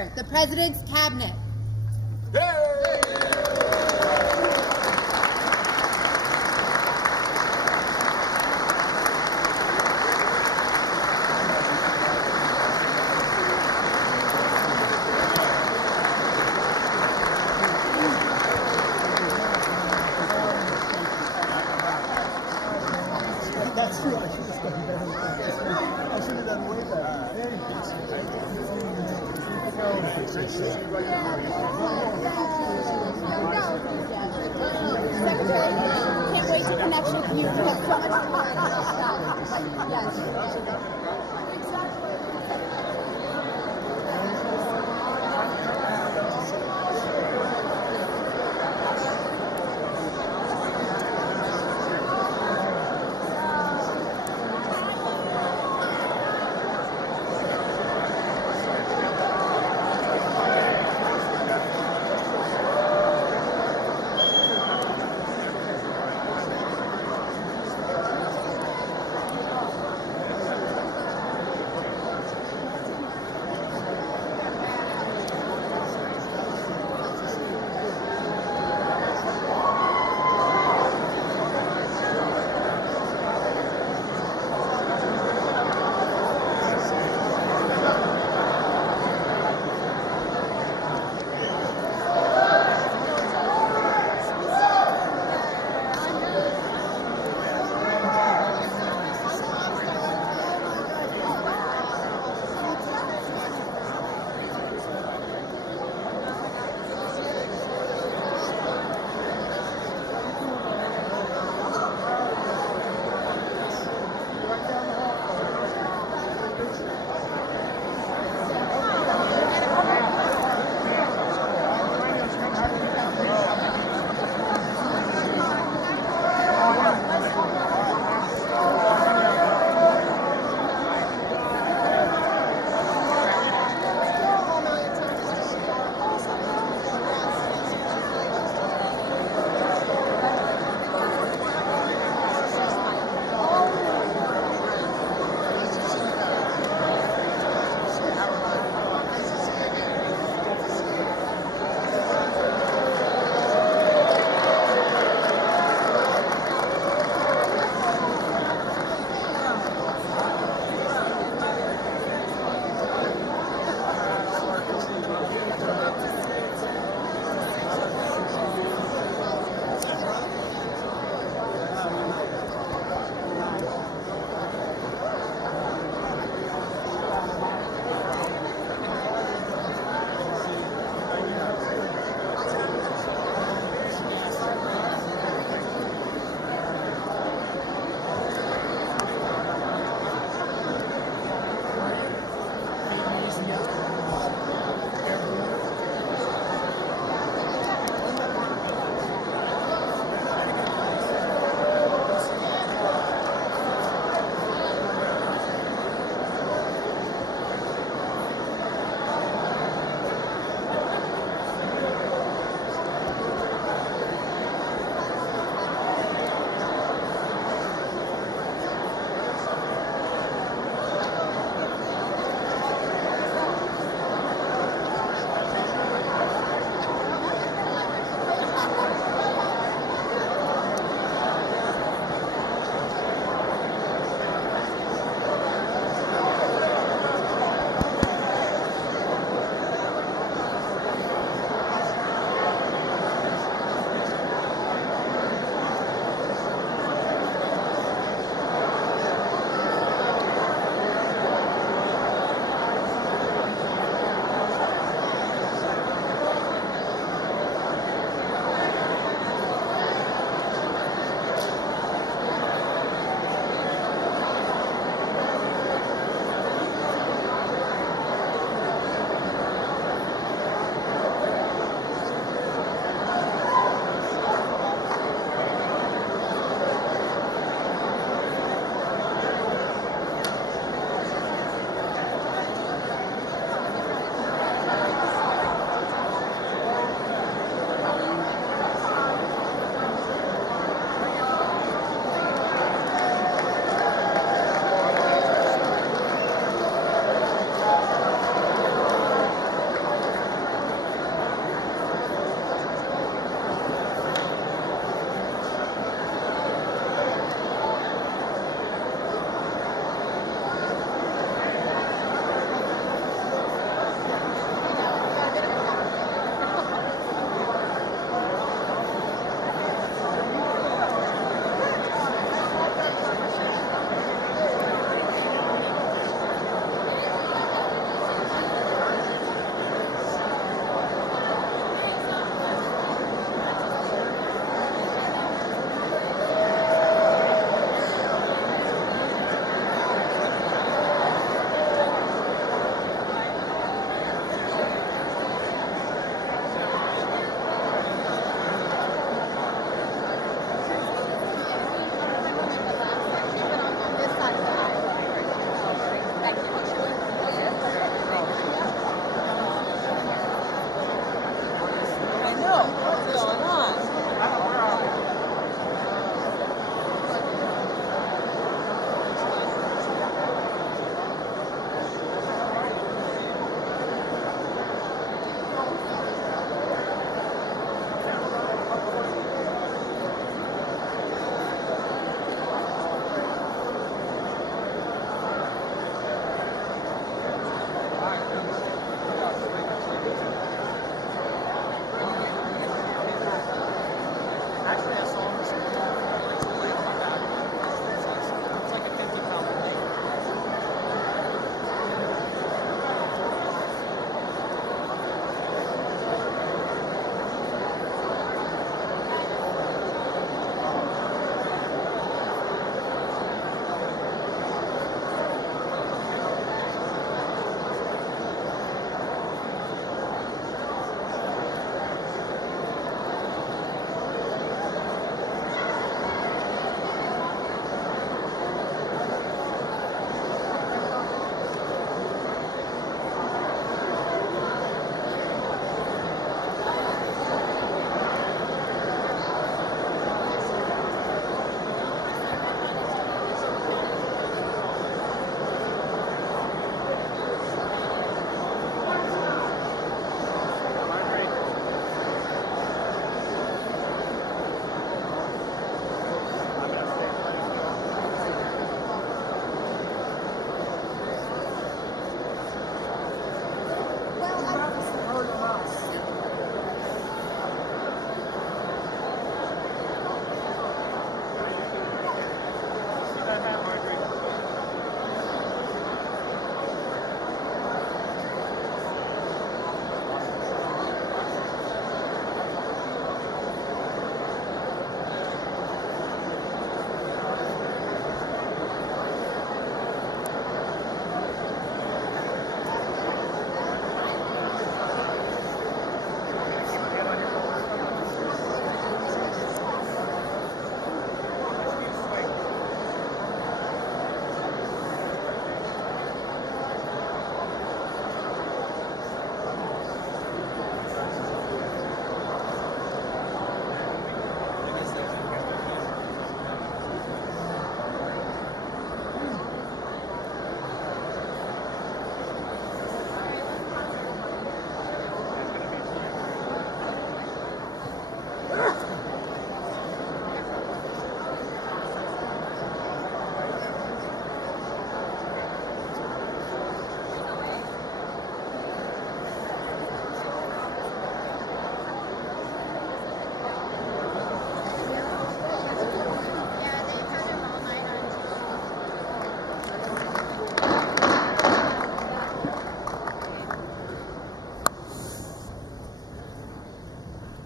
Butler, the President's Cabinet. That's true. I should have done way better.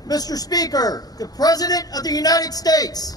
Mr. Speaker, the President of the United States.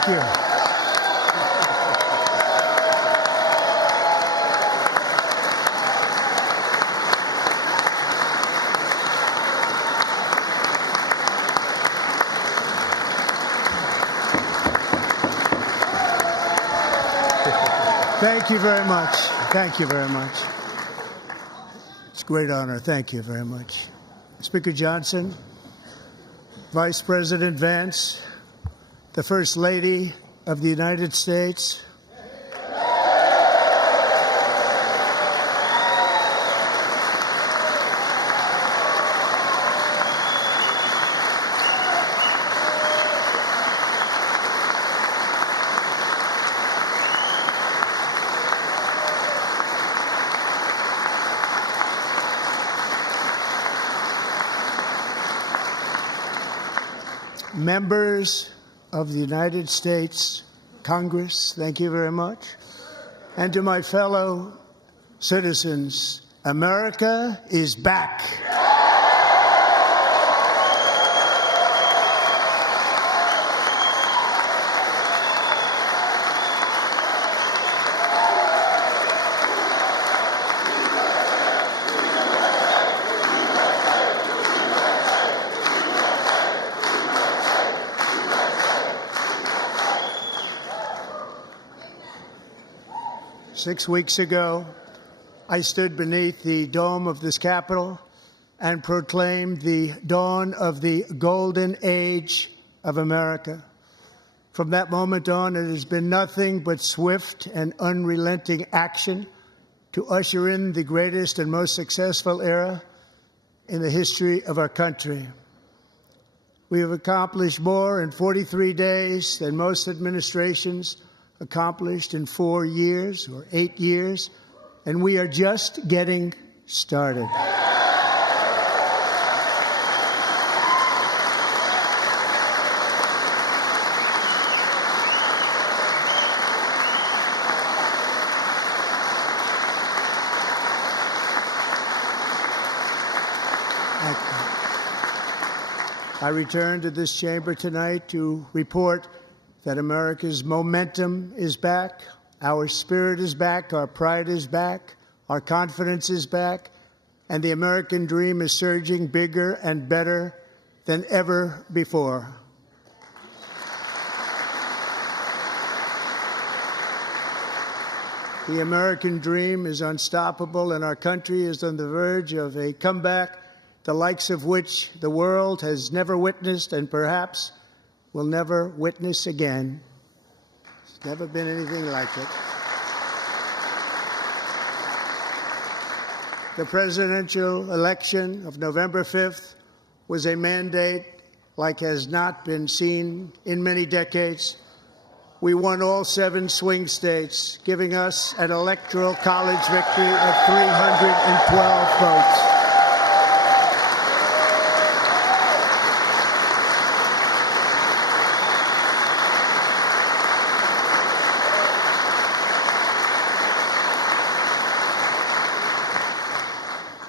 Thank you. Thank you very much. Thank you very much. It's a great honor. Thank you very much. Speaker Johnson, Vice President Vance, the First Lady of the United States, members of the United States Congress, thank you very much. And to my fellow citizens, America is back. 6 weeks ago, I stood beneath the dome of this Capitol and proclaimed the dawn of the golden age of America. From that moment on, it has been nothing but swift and unrelenting action to usher in the greatest and most successful era in the history of our country. We have accomplished more in 43 days than most administrations accomplished in 4 years or 8 years, and we are just getting started. I return to this chamber tonight to report that America's momentum is back, our spirit is back, our pride is back, our confidence is back, and the American dream is surging bigger and better than ever before. The American dream is unstoppable, and our country is on the verge of a comeback, the likes of which the world has never witnessed and perhaps will never witness again. There's never been anything like it. The presidential election of November 5th was a mandate like has not been seen in many decades. We won all 7 swing states, giving us an electoral college victory of 312 votes.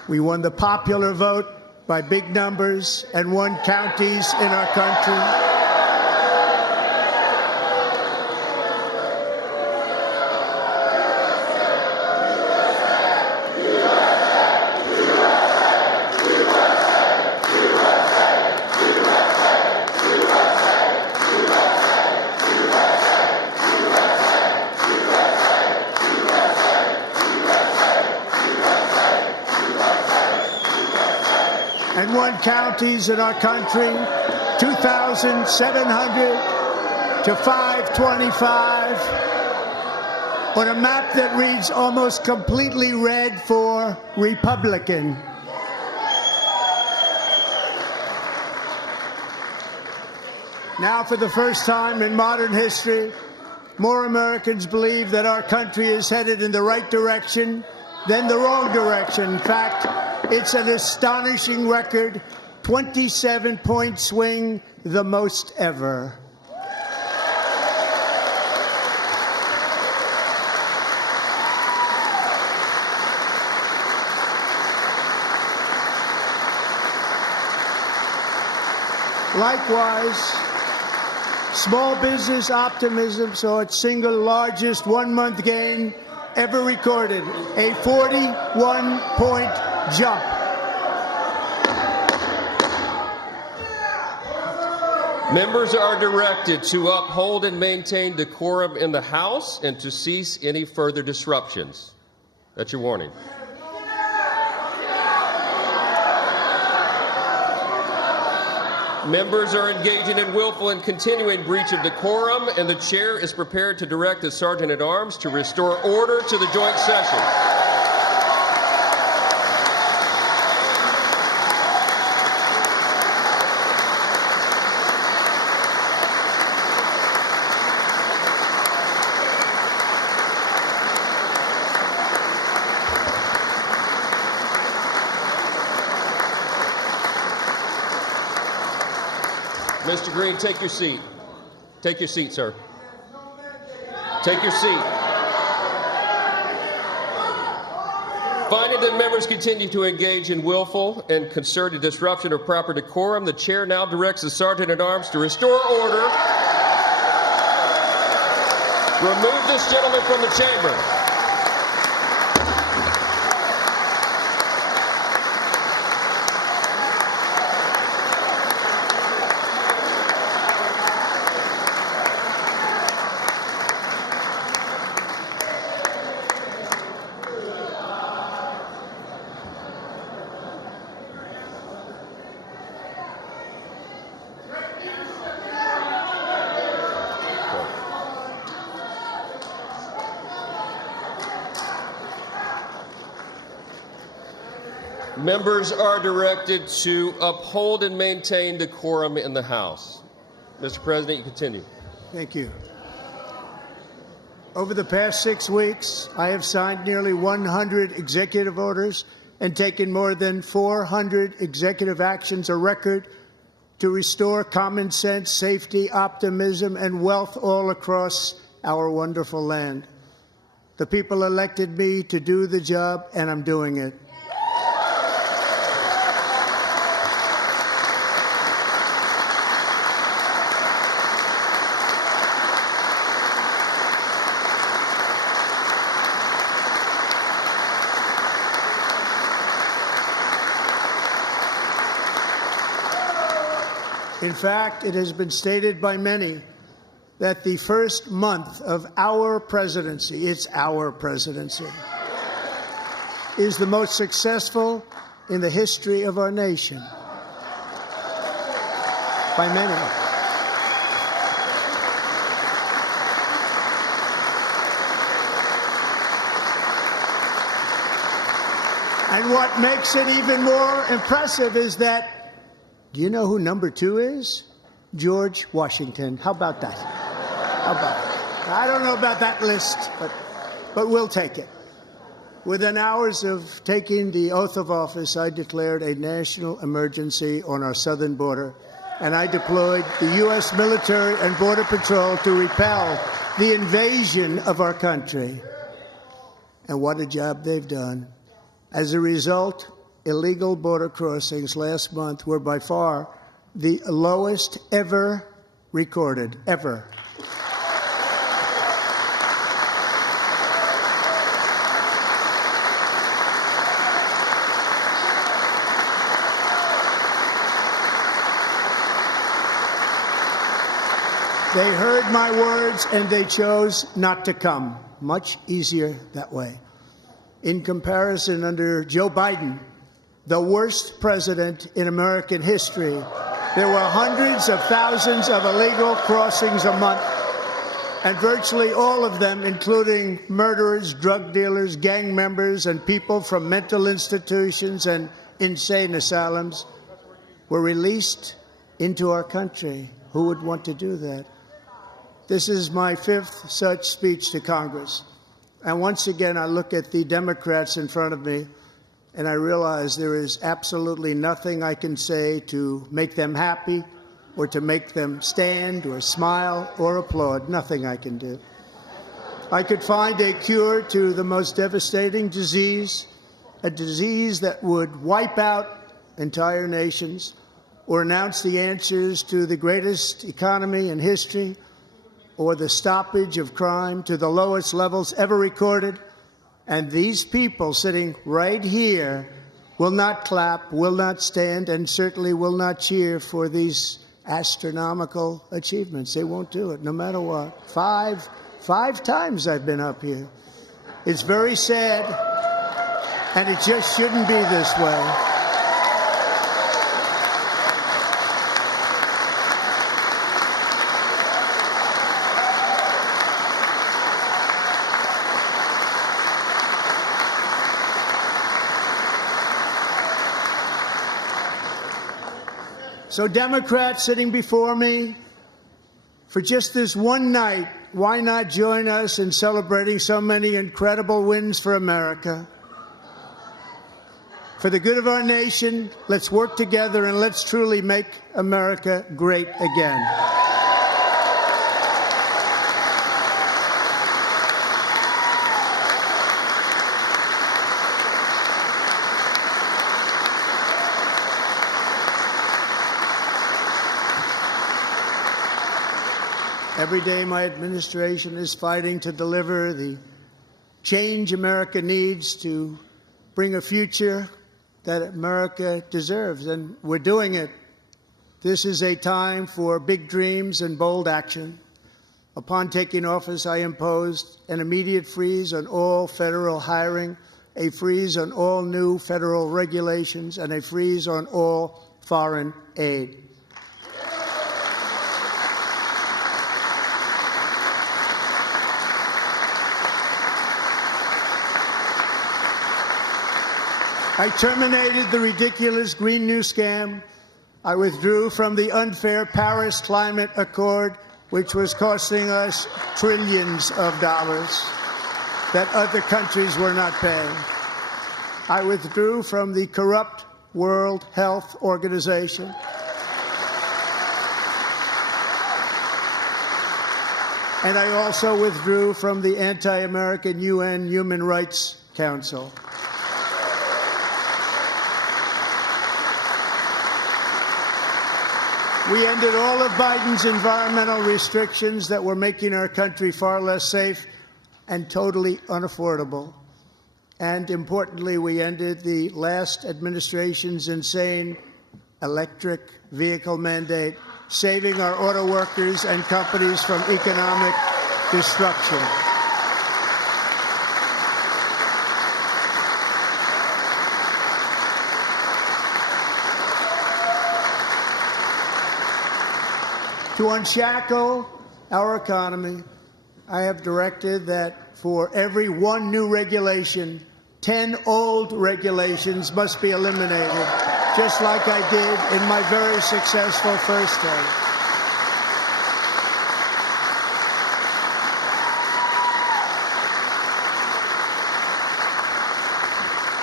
We won the popular vote by big numbers and won counties in our country. And won counties in our country, 2,700 to 525, on a map that reads almost completely red for Republican. Now, for the first time in modern history, more Americans believe that our country is headed in the right direction than the wrong direction. In fact, it's an astonishing record, 27-point swing, the most ever. Small business optimism saw its single largest one-month gain ever recorded, a 41-point jump. Members are directed to uphold and maintain decorum in the House and to cease any further disruptions. That's your warning. Members are engaging in willful and continuing breach of decorum, and the chair is prepared to direct the Sergeant-at-Arms to restore order to the joint session. Mr. Green, take your seat. Take your seat, sir. Take your seat. Finding that members continue to engage in willful and concerted disruption of proper decorum, the chair now directs the Sergeant-at-Arms to restore order. Remove this gentleman from the chamber. Members are directed to uphold and maintain decorum in the House. Mr. President, you continue. Thank you. Over the past 6 weeks, I have signed nearly 100 executive orders and taken more than 400 executive actions, a record to restore common sense, safety, optimism, and wealth all across our wonderful land. The people elected me to do the job, and I'm doing it. In fact, it has been stated by many that the first month of our presidency, it's our presidency, is the most successful in the history of our nation. By many. And what makes it even more impressive is that, do you know who number 2 is? George Washington. How about that? How about that? I don't know about that list, but we'll take it. Within hours of taking the oath of office, I declared a national emergency on our southern border, and I deployed the U.S. military and Border Patrol to repel the invasion of our country. And what a job they've done. As a result, illegal border crossings last month were by far the lowest ever recorded, ever. They heard my words and they chose not to come. Much easier that way. In comparison, under Joe Biden, the worst president in American history, there were hundreds of thousands of illegal crossings a month, and virtually all of them, including murderers, drug dealers, gang members, and people from mental institutions and insane asylums, were released into our country. Who would want to do that? This is my 5th such speech to Congress. And once again, I look at the Democrats in front of me, and I realize there is absolutely nothing I can say to make them happy or to make them stand or smile or applaud. Nothing I can do. I could find a cure to the most devastating disease, a disease that would wipe out entire nations, or announce the answers to the greatest economy in history or the stoppage of crime to the lowest levels ever recorded. And these people sitting right here will not clap, will not stand, and certainly will not cheer for these astronomical achievements. They won't do it, no matter what. Five times I've been up here. It's very sad, and it just shouldn't be this way. So Democrats sitting before me, for just this one night, why not join us in celebrating so many incredible wins for America? For the good of our nation, let's work together and let's truly make America great again. Every day, my administration is fighting to deliver the change America needs to bring a future that America deserves, and we're doing it. This is a time for big dreams and bold action. Upon taking office, I imposed an immediate freeze on all federal hiring, a freeze on all new federal regulations, and a freeze on all foreign aid. I terminated the ridiculous Green New Scam. I withdrew from the unfair Paris Climate Accord, which was costing us trillions of dollars that other countries were not paying. I withdrew from the corrupt World Health Organization. And I also withdrew from the anti-American UN Human Rights Council. We ended all of Biden's environmental restrictions that were making our country far less safe and totally unaffordable. And importantly, we ended the last administration's insane electric vehicle mandate, saving our auto workers and companies from economic destruction. To unshackle our economy, I have directed that for every one new regulation, 10 old regulations must be eliminated, just like I did in my very successful first term.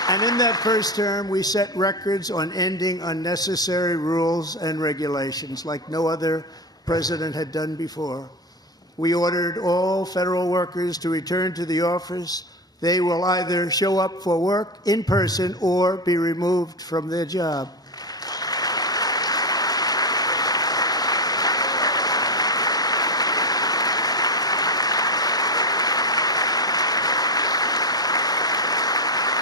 And in that first term, we set records on ending unnecessary rules and regulations like no other president had done before. We ordered all federal workers to return to the office. They will either show up for work in person or be removed from their job.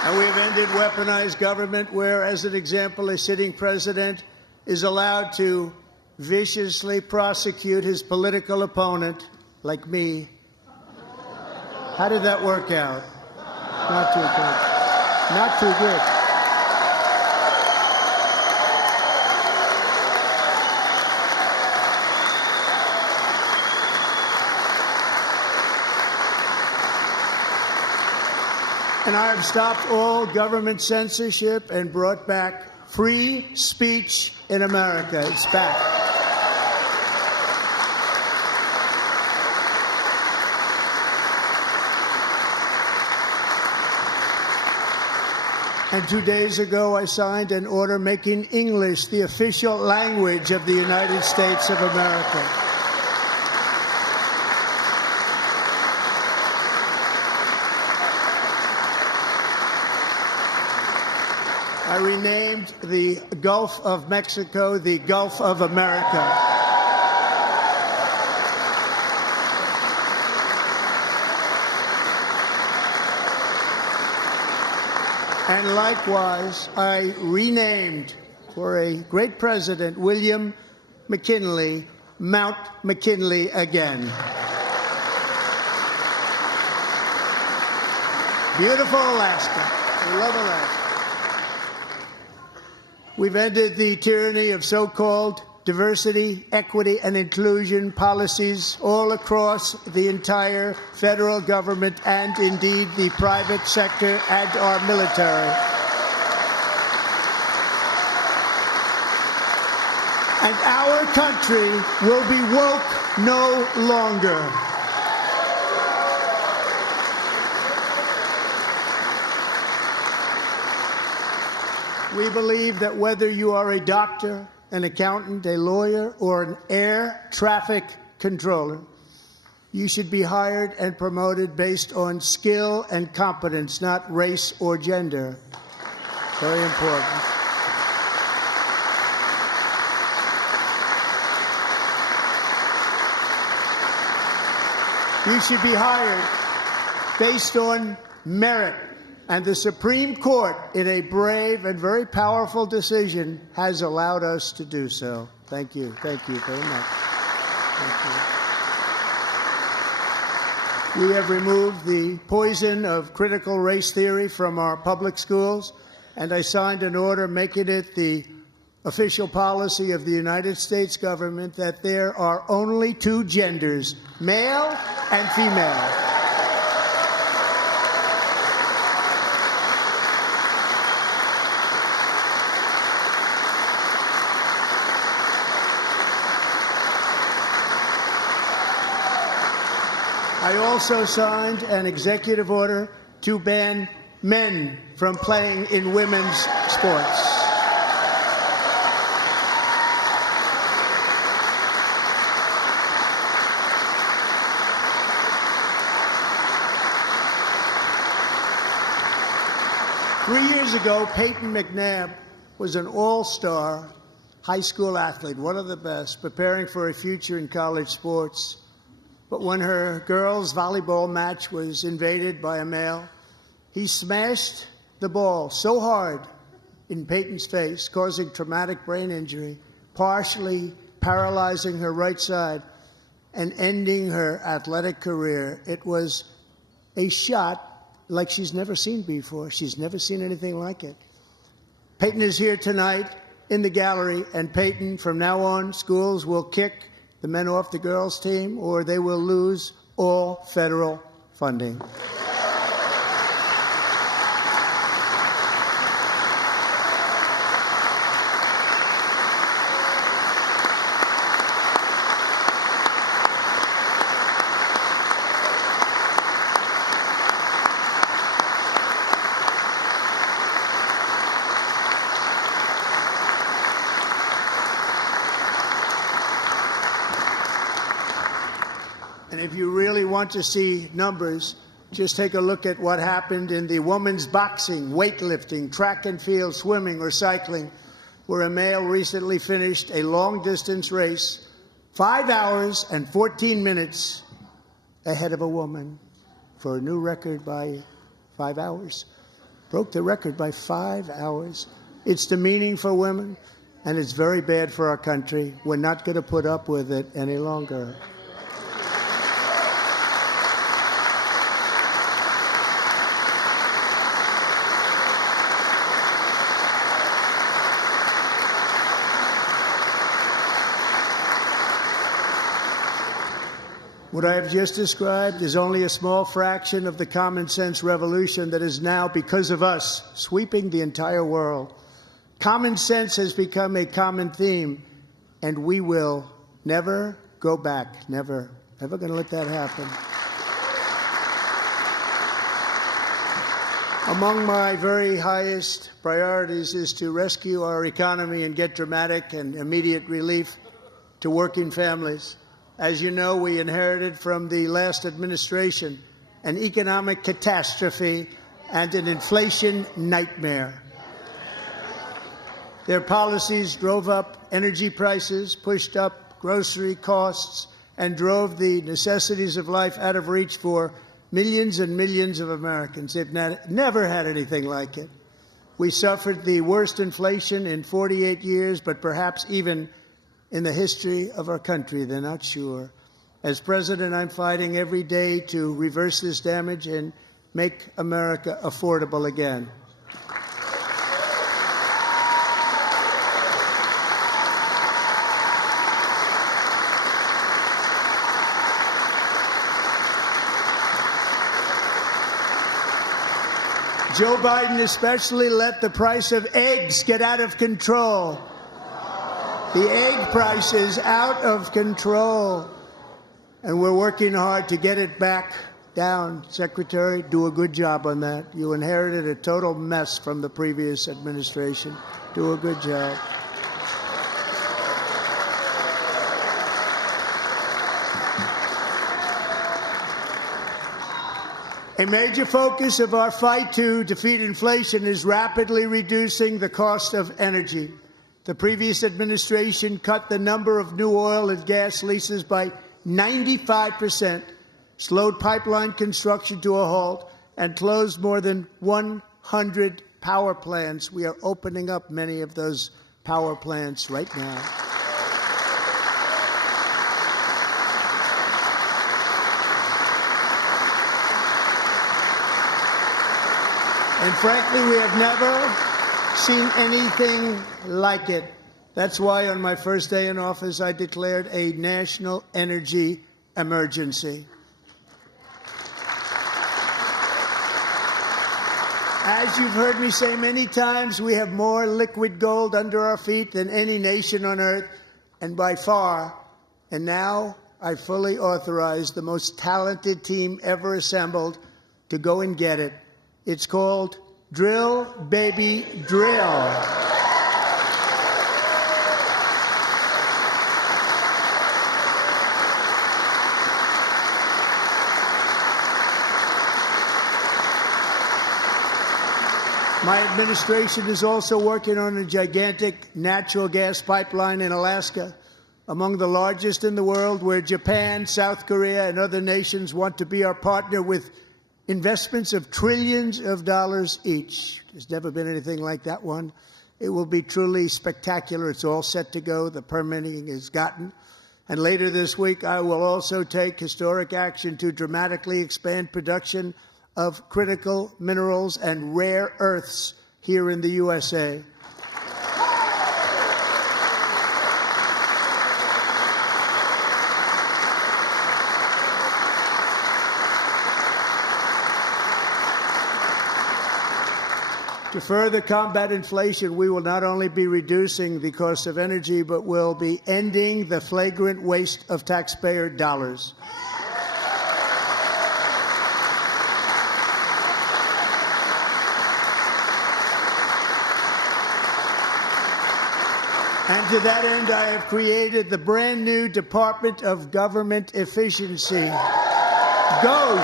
And we have ended weaponized government where, as an example, a sitting president is allowed to viciously prosecute his political opponent, like me. How did that work out? Not too good. Not too good. And I have stopped all government censorship and brought back free speech in America. It's back. And 2 days ago, I signed an order making English the official language of the United States of America. I renamed the Gulf of Mexico the Gulf of America. And likewise, I renamed, for a great president, William McKinley, Mount McKinley again. Beautiful Alaska. We love Alaska. We've ended the tyranny of so-called diversity, equity, and inclusion policies all across the entire federal government and indeed the private sector and our military. And our country will be woke no longer. We believe that whether you are a doctor, an accountant, a lawyer, or an air traffic controller, you should be hired and promoted based on skill and competence, not race or gender. Very important. You should be hired based on merit. And the Supreme Court, in a brave and very powerful decision, has allowed us to do so. Thank you. Thank you very much. Thank you. We have removed the poison of critical race theory from our public schools, and I signed an order making it the official policy of the United States government that there are only two genders, male and female. I also signed an executive order to ban men from playing in women's sports. Three years ago, Peyton McNabb was an all-star high school athlete, one of the best, preparing for a future in college sports. But when her girls' volleyball match was invaded by a male, he smashed the ball so hard in Peyton's face, causing traumatic brain injury, partially paralyzing her right side and ending her athletic career. It was a shot like she's never seen before. She's never seen anything like it. Peyton is here tonight in the gallery, and Peyton, from now on, schools will kick the men off the girls' team, or they will lose all federal funding. And if you really want to see numbers, just take a look at what happened in the women's boxing, weightlifting, track and field, swimming, or cycling, where a male recently finished a long-distance race 5 hours and 14 minutes ahead of a woman for a new record by 5 hours. Broke the record by 5 hours. It's demeaning for women, and it's very bad for our country. We're not going to put up with it any longer. What I have just described is only a small fraction of the common sense revolution that is now, because of us, sweeping the entire world. Common sense has become a common theme, and we will never go back. Never. Never going to let that happen. Among my very highest priorities is to rescue our economy and get dramatic and immediate relief to working families. As you know, we inherited from the last administration an economic catastrophe and an inflation nightmare. Their policies drove up energy prices, pushed up grocery costs, and drove the necessities of life out of reach for millions and millions of Americans. They've never had anything like it. We suffered the worst inflation in 48 years, but perhaps even in the history of our country. They're not sure. As president, I'm fighting every day to reverse this damage and make America affordable again. Joe Biden especially let the price of eggs get out of control. The egg price is out of control, and we're working hard to get it back down. Secretary, do a good job on that. You inherited a total mess from the previous administration. Do a good job. A major focus of our fight to defeat inflation is rapidly reducing the cost of energy. The previous administration cut the number of new oil and gas leases by 95%, slowed pipeline construction to a halt, and closed more than 100 power plants. We are opening up many of those power plants right now. And frankly, we have never seen anything like it. That's why on my first day in office, I declared a national energy emergency. As you've heard me say many times, we have more liquid gold under our feet than any nation on earth, and by far. And now I fully authorize the most talented team ever assembled to go and get it. It's called Drill, Baby, Drill. My administration is also working on a gigantic natural gas pipeline in Alaska, among the largest in the world, where Japan, South Korea, and other nations want to be our partner with investments of trillions of dollars each. There's never been anything like that one. It will be truly spectacular. It's all set to go. The permitting is gotten. And later this week, I will also take historic action to dramatically expand production of critical minerals and rare earths here in the USA. To further combat inflation, we will not only be reducing the cost of energy, but will be ending the flagrant waste of taxpayer dollars. And to that end, I have created the brand new Department of Government Efficiency, DOGE.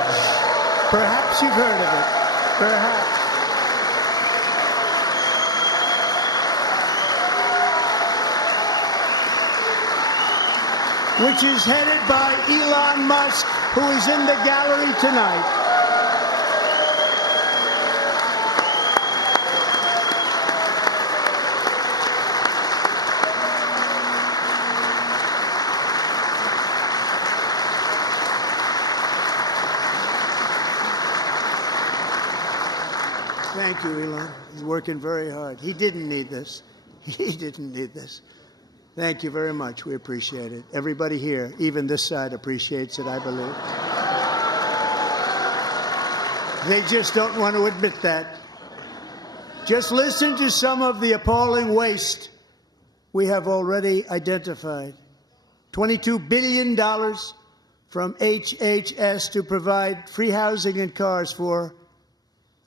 Perhaps you've heard of it. Perhaps. Which is headed by Elon Musk, who is in the gallery tonight. Thank you, Elon. He's working very hard. He didn't need this. He didn't need this. Thank you very much. We appreciate it. Everybody here, even this side, appreciates it, I believe. They just don't want to admit that. Just listen to some of the appalling waste we have already identified. $22 billion from HHS to provide free housing and cars for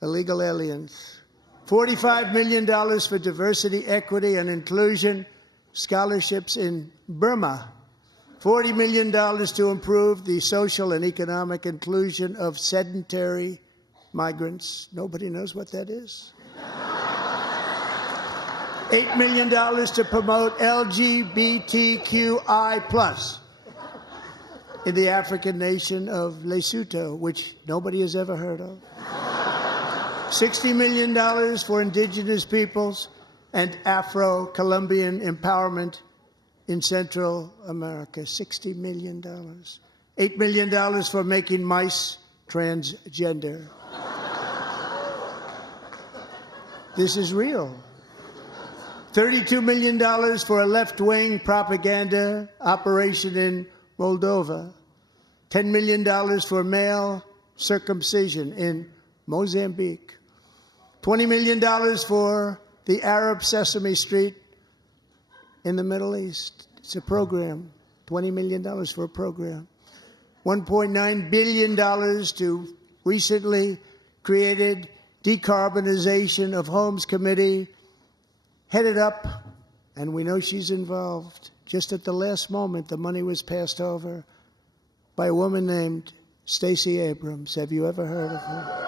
illegal aliens. $45 million for diversity, equity, and inclusion scholarships in Burma. $40 million to improve the social and economic inclusion of sedentary migrants. Nobody knows what that is. $8 million to promote LGBTQI+ in the African nation of Lesotho, which nobody has ever heard of. $60 million for indigenous peoples and Afro-Colombian empowerment in Central America. $60 million. $8 million for making mice transgender. This is real. $32 million for a left-wing propaganda operation in Moldova. $10 million for male circumcision in Mozambique. $20 million for the Arab Sesame Street in the Middle East. It's a program. $20 million for a program. $1.9 billion to recently created Decarbonization of Homes Committee, headed up, and we know she's involved. Just at the last moment, the money was passed over by a woman named Stacey Abrams. Have you ever heard of her?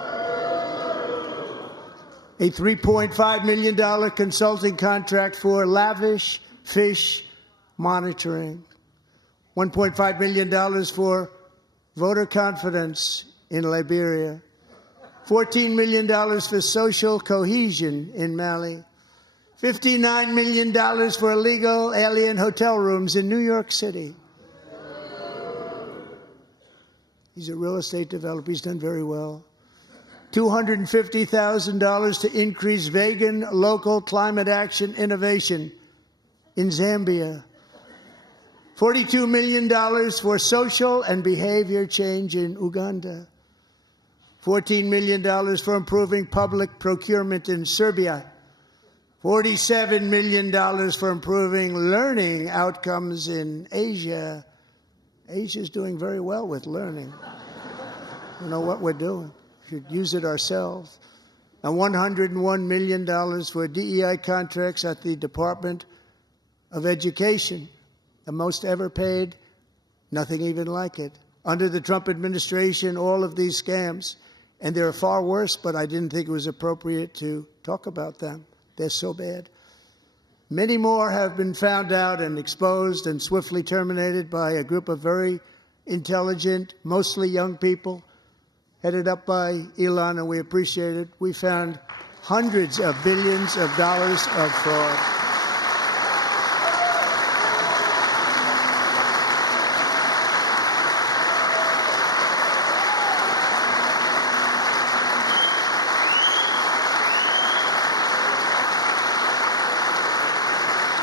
A $3.5 million consulting contract for lavish fish monitoring. $1.5 million for voter confidence in Liberia. $14 million for social cohesion in Mali. $59 million for illegal alien hotel rooms in New York City. He's a real estate developer. He's done very well. $250,000 to increase vegan local climate action innovation in Zambia. $42 million for social and behavior change in Uganda. $14 million for improving public procurement in Serbia. $47 million for improving learning outcomes in Asia. Asia's doing very well with learning. You know what we're doing. We should use it ourselves. And $101 million for DEI contracts at the Department of Education. The most ever paid, nothing even like it. Under the Trump administration, all of these scams, and they're far worse, but I didn't think it was appropriate to talk about them. They're so bad. Many more have been found out and exposed and swiftly terminated by a group of very intelligent, mostly young people, headed up by Elon, and we appreciate it. We found hundreds of billions of dollars of fraud.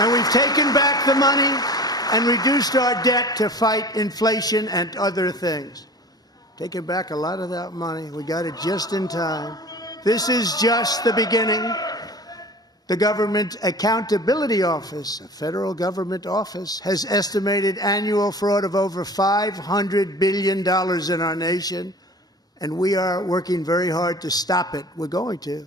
And we've taken back the money and reduced our debt to fight inflation and other things. Taken back a lot of that money. We got it just in time. This is just the beginning. The Government Accountability Office, a federal government office, has estimated annual fraud of over $500 billion in our nation, and we are working very hard to stop it. We're going to.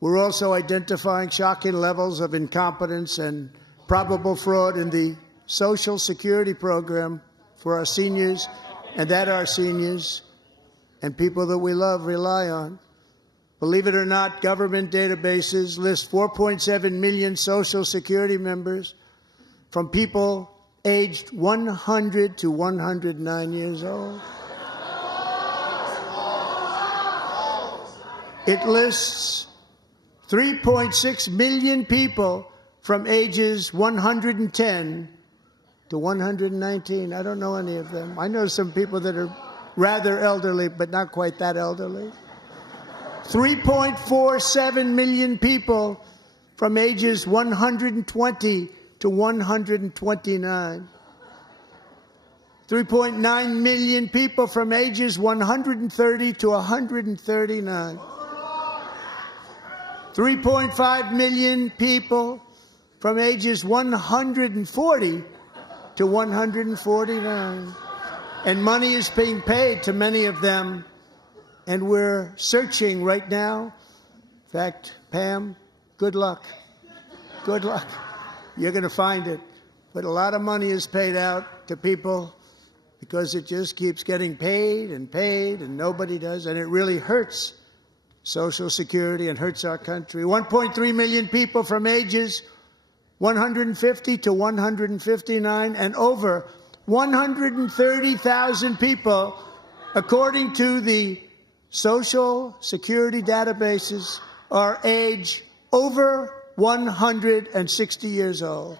We're also identifying shocking levels of incompetence and probable fraud in the Social Security program for our seniors, and that our seniors and people that we love rely on. Believe it or not, government databases list 4.7 million Social Security members from people aged 100 to 109 years old. It lists 3.6 million people from ages 110 to 119. I don't know any of them. I know some people that are rather elderly, but not quite that elderly. 3.47 million people from ages 120 to 129. 3.9 million people from ages 130 to 139. 3.5 million people from ages 140 to 149. And money is being paid to many of them, and we're searching right now. In fact, Pam, good luck. Good luck. You're going to find it. But a lot of money is paid out to people because it just keeps getting paid, and nobody does, and it really hurts Social Security and hurts our country. 1.3 million people from ages 150 to 159, and over 130,000 people, according to the Social Security databases, are age over 160 years old.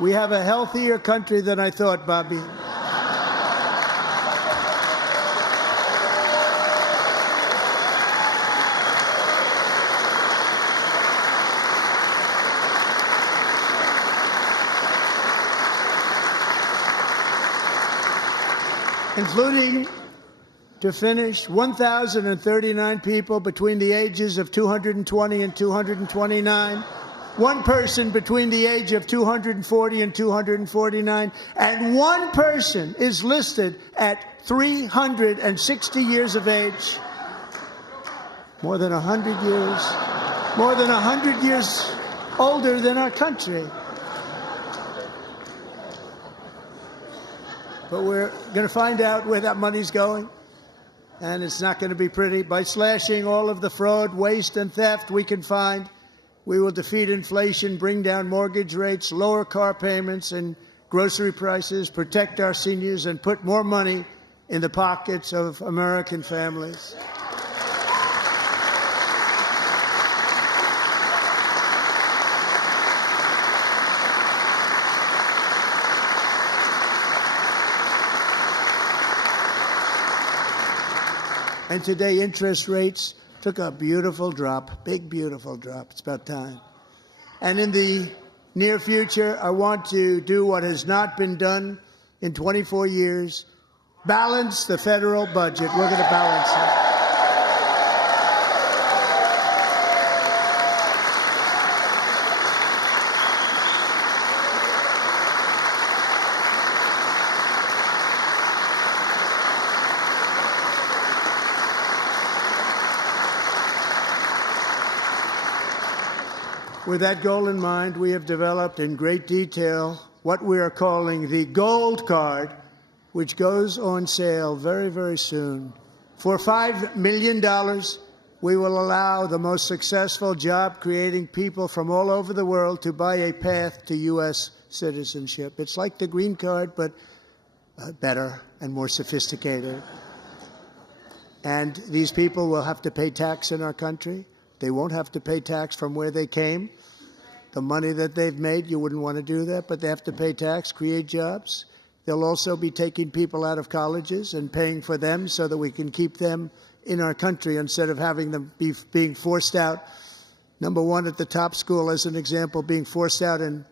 We have a healthier country than I thought, Bobby. Including, to finish, 1,039 people between the ages of 220 and 229, one person between the age of 240 and 249, and one person is listed at 360 years of age. More than 100 years older than our country. But we're going to find out where that money's going, and it's not going to be pretty. By slashing all of the fraud, waste, and theft we can find, we will defeat inflation, bring down mortgage rates, lower car payments and grocery prices, protect our seniors, and put more money in the pockets of American families. And today, interest rates took a beautiful drop, big, beautiful drop. It's about time. And in the near future, I want to do what has not been done in 24 years, balance the federal budget. We're going to balance it. With that goal in mind, we have developed in great detail what we are calling the Gold Card, which goes on sale very, very soon. For $5 million, we will allow the most successful job-creating people from all over the world to buy a path to U.S. citizenship. It's like the green card, but better and more sophisticated. And these people will have to pay tax in our country. They won't have to pay tax from where they came. The money that they've made, you wouldn't want to do that, but they have to pay tax, create jobs. They'll also be taking people out of colleges and paying for them so that we can keep them in our country instead of having them being forced out. Number one, at the top school, as an example, being forced out and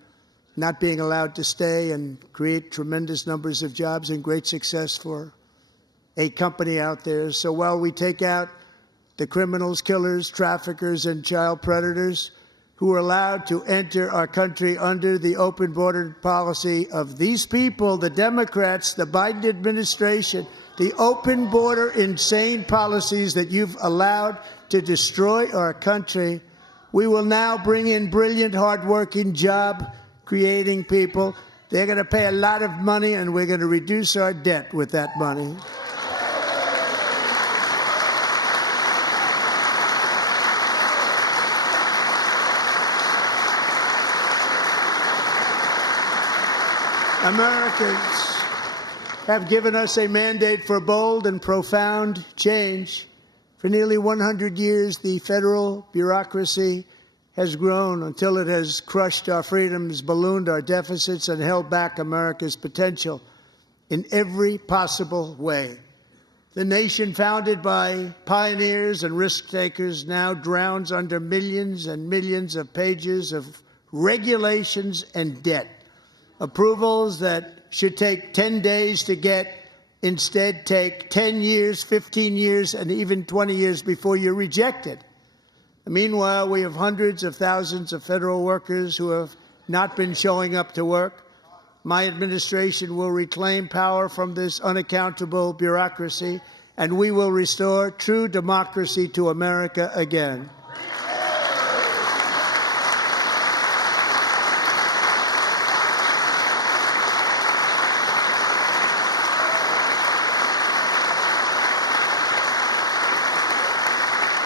not being allowed to stay and create tremendous numbers of jobs and great success for a company out there. So while we take out the criminals, killers, traffickers, and child predators who are allowed to enter our country under the open border policy of these people, the Democrats, the Biden administration, the open border insane policies that you've allowed to destroy our country, we will now bring in brilliant, hardworking, job-creating people. They're going to pay a lot of money, and we're going to reduce our debt with that money. Americans have given us a mandate for bold and profound change. For nearly 100 years, the federal bureaucracy has grown until it has crushed our freedoms, ballooned our deficits, and held back America's potential in every possible way. The nation founded by pioneers and risk-takers now drowns under millions and millions of pages of regulations and debt. Approvals that should take 10 days to get instead take 10 years, 15 years, and even 20 years before you're rejected. Meanwhile, we have hundreds of thousands of federal workers who have not been showing up to work. My administration will reclaim power from this unaccountable bureaucracy, and we will restore true democracy to America again.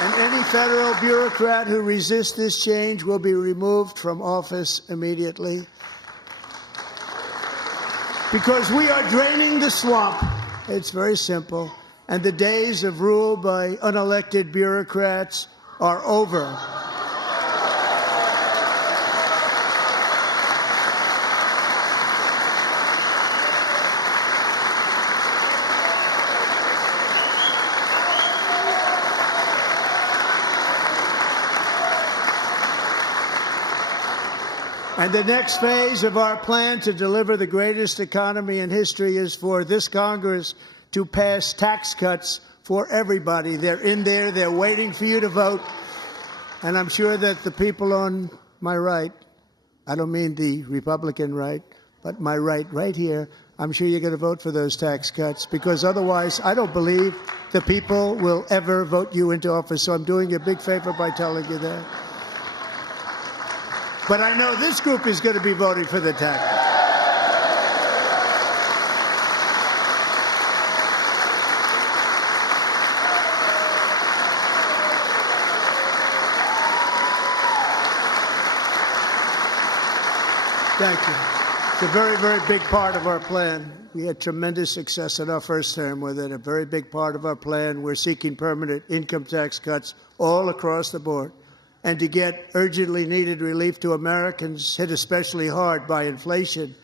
And any federal bureaucrat who resists this change will be removed from office immediately. Because we are draining the swamp. It's very simple. And the days of rule by unelected bureaucrats are over. And the next phase of our plan to deliver the greatest economy in history is for this Congress to pass tax cuts for everybody. They're in there. They're waiting for you to vote. And I'm sure that the people on my right, I don't mean the Republican right, but my right here, I'm sure you're going to vote for those tax cuts, because otherwise I don't believe the people will ever vote you into office. So I'm doing you a big favor by telling you that. But I know this group is going to be voting for the tax cuts. Thank you. It's a very, very big part of our plan. We had tremendous success in our first term with it. A very big part of our plan. We're seeking permanent income tax cuts all across the board. And to get urgently needed relief to Americans hit especially hard by inflation,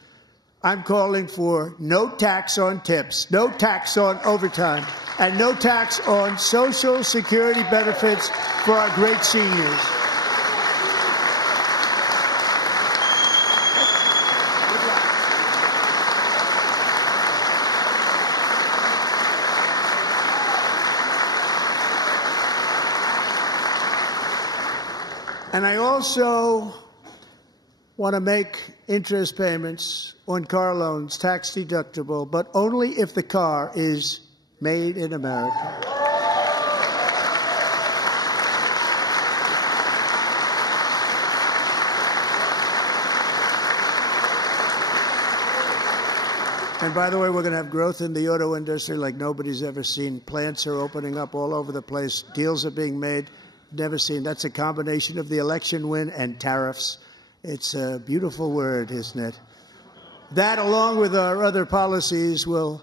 I'm calling for no tax on tips, no tax on overtime, and no tax on Social Security benefits for our great seniors. And I also want to make interest payments on car loans tax deductible, but only if the car is made in America. And by the way, we're going to have growth in the auto industry like nobody's ever seen. Plants are opening up all over the place. Deals are being made. Never seen. That's a combination of the election win and tariffs. It's a beautiful word, isn't it? That, along with our other policies, will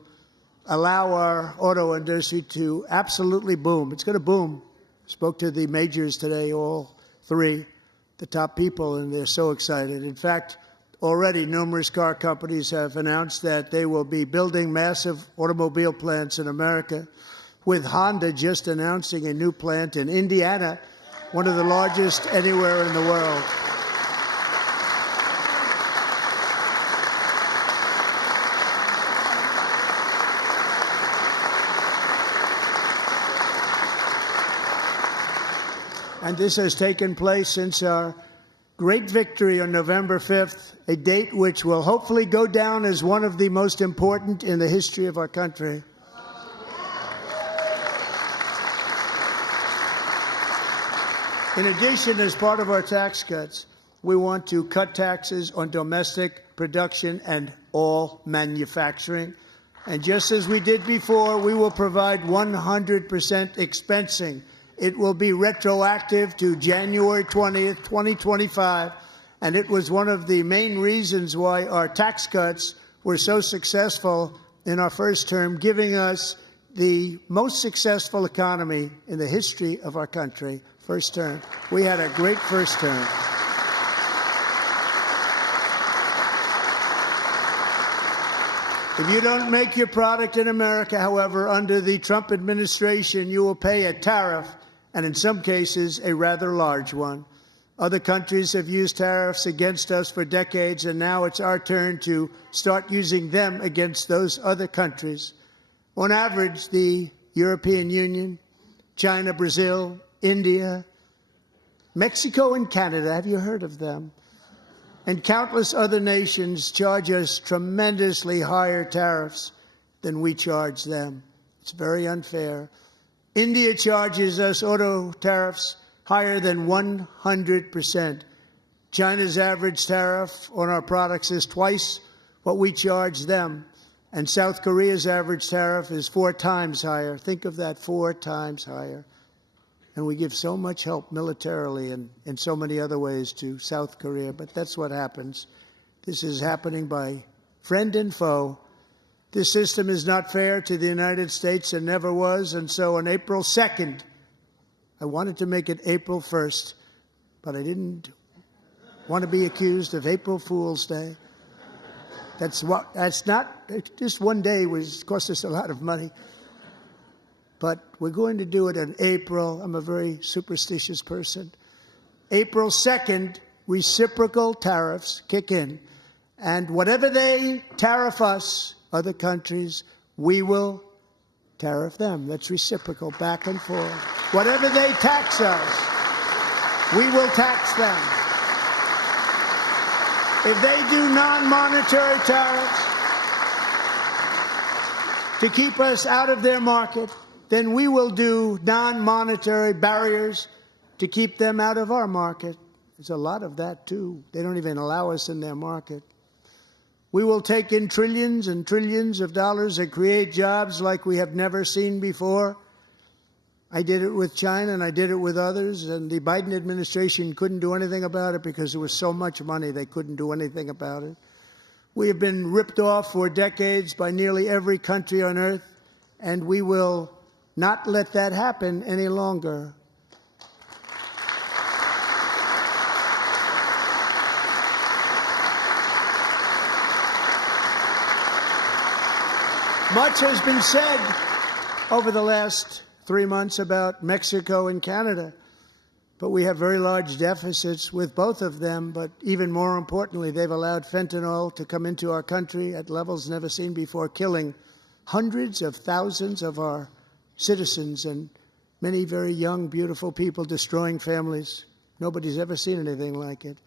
allow our auto industry to absolutely boom. It's going to boom. Spoke to the majors today, all three, the top people, and they're so excited. In fact, already numerous car companies have announced that they will be building massive automobile plants in America, with Honda just announcing a new plant in Indiana, one of the largest anywhere in the world. And this has taken place since our great victory on November 5th, a date which will hopefully go down as one of the most important in the history of our country. In addition, as part of our tax cuts, we want to cut taxes on domestic production and all manufacturing. And just as we did before, we will provide 100% expensing. It will be retroactive to January 20th, 2025. And it was one of the main reasons why our tax cuts were so successful in our first term, giving us the most successful economy in the history of our country. First term. We had a great first term. If you don't make your product in America, however, under the Trump administration, you will pay a tariff, and in some cases, a rather large one. Other countries have used tariffs against us for decades, and now it's our turn to start using them against those other countries. On average, the European Union, China, Brazil, India, Mexico, and Canada, have you heard of them? And countless other nations charge us tremendously higher tariffs than we charge them. It's very unfair. India charges us auto tariffs higher than 100%. China's average tariff on our products is twice what we charge them. And South Korea's average tariff is 4 times higher. Think of that, 4 times higher. And we give so much help militarily and in so many other ways to South Korea. But that's what happens. This is happening by friend and foe. This system is not fair to the United States and never was. And so on April 2nd, I wanted to make it April 1st, but I didn't want to be accused of April Fool's Day. That's not, just one day cost us a lot of money. But we're going to do it in April. I'm a very superstitious person. April 2nd, reciprocal tariffs kick in. And whatever they tariff us, other countries, we will tariff them. That's reciprocal, back and forth. Whatever they tax us, we will tax them. If they do non-monetary tariffs to keep us out of their market, then we will do non-monetary barriers to keep them out of our market. There's a lot of that, too. They don't even allow us in their market. We will take in trillions and trillions of dollars and create jobs like we have never seen before. I did it with China, and I did it with others, and the Biden administration couldn't do anything about it because there was so much money they couldn't do anything about it. We have been ripped off for decades by nearly every country on earth, and we will not let that happen any longer. Much has been said over the last 3 months about Mexico and Canada, but we have very large deficits with both of them. But even more importantly, they've allowed fentanyl to come into our country at levels never seen before, killing hundreds of thousands of our citizens and many very young, beautiful people, destroying families. Nobody's ever seen anything like it.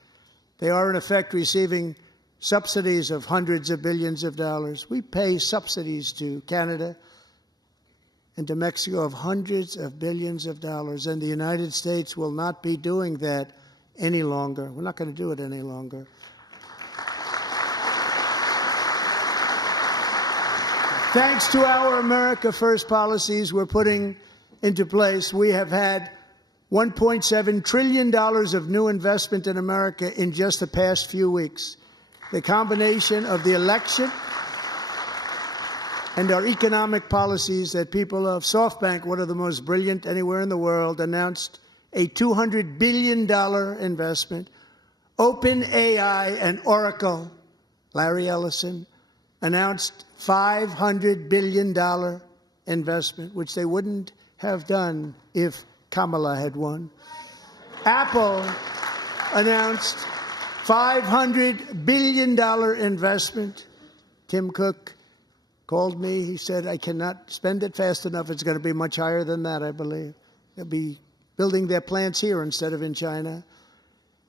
They are, in effect, receiving subsidies of hundreds of billions of dollars. We pay subsidies to Canada and to Mexico of hundreds of billions of dollars, and the United States will not be doing that any longer. We're not going to do it any longer. Thanks to our America First policies we're putting into place, we have had $1.7 trillion of new investment in America in just the past few weeks. The combination of the election and our economic policies that people of SoftBank, one of the most brilliant anywhere in the world, announced a $200 billion investment. OpenAI and Oracle, Larry Ellison, announced $500 billion investment, which they wouldn't have done if Kamala had won. Apple announced $500 billion investment. Tim Cook called me. He said, I cannot spend it fast enough. It's going to be much higher than that, I believe. They'll be building their plants here instead of in China.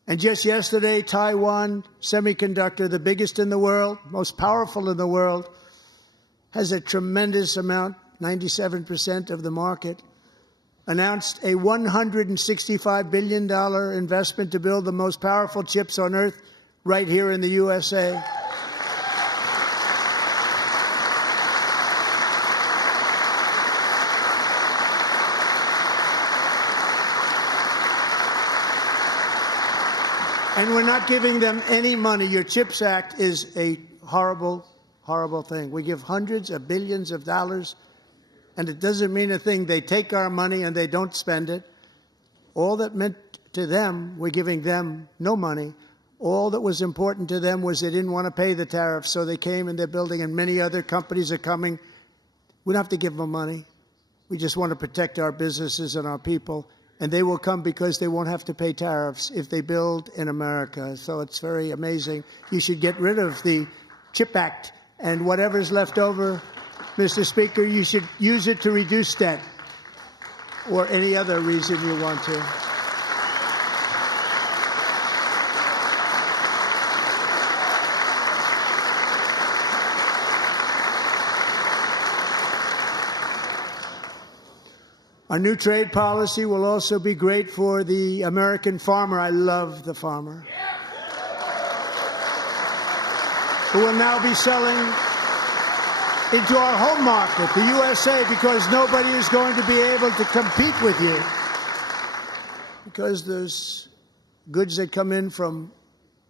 And just yesterday, Taiwan Semiconductor, the biggest in the world, most powerful in the world, has a tremendous amount, 97% of the market, announced a $165 billion investment to build the most powerful chips on earth right here in the USA. And we're not giving them any money. Your CHIPS Act is a horrible, horrible thing. We give hundreds of billions of dollars, and it doesn't mean a thing. They take our money and they don't spend it. All that meant to them, we're giving them no money. All that was important to them was they didn't want to pay the tariffs, so they came and they're building, and many other companies are coming. We don't have to give them money. We just want to protect our businesses and our people. And they will come because they won't have to pay tariffs if they build in America. So it's very amazing. You should get rid of the CHIP Act, and whatever's left over, Mr. Speaker, you should use it to reduce debt or any other reason you want to. Our new trade policy will also be great for the American farmer. I love the farmer, who will now be selling into our home market, the USA, because nobody is going to be able to compete with you. because there's goods that come in from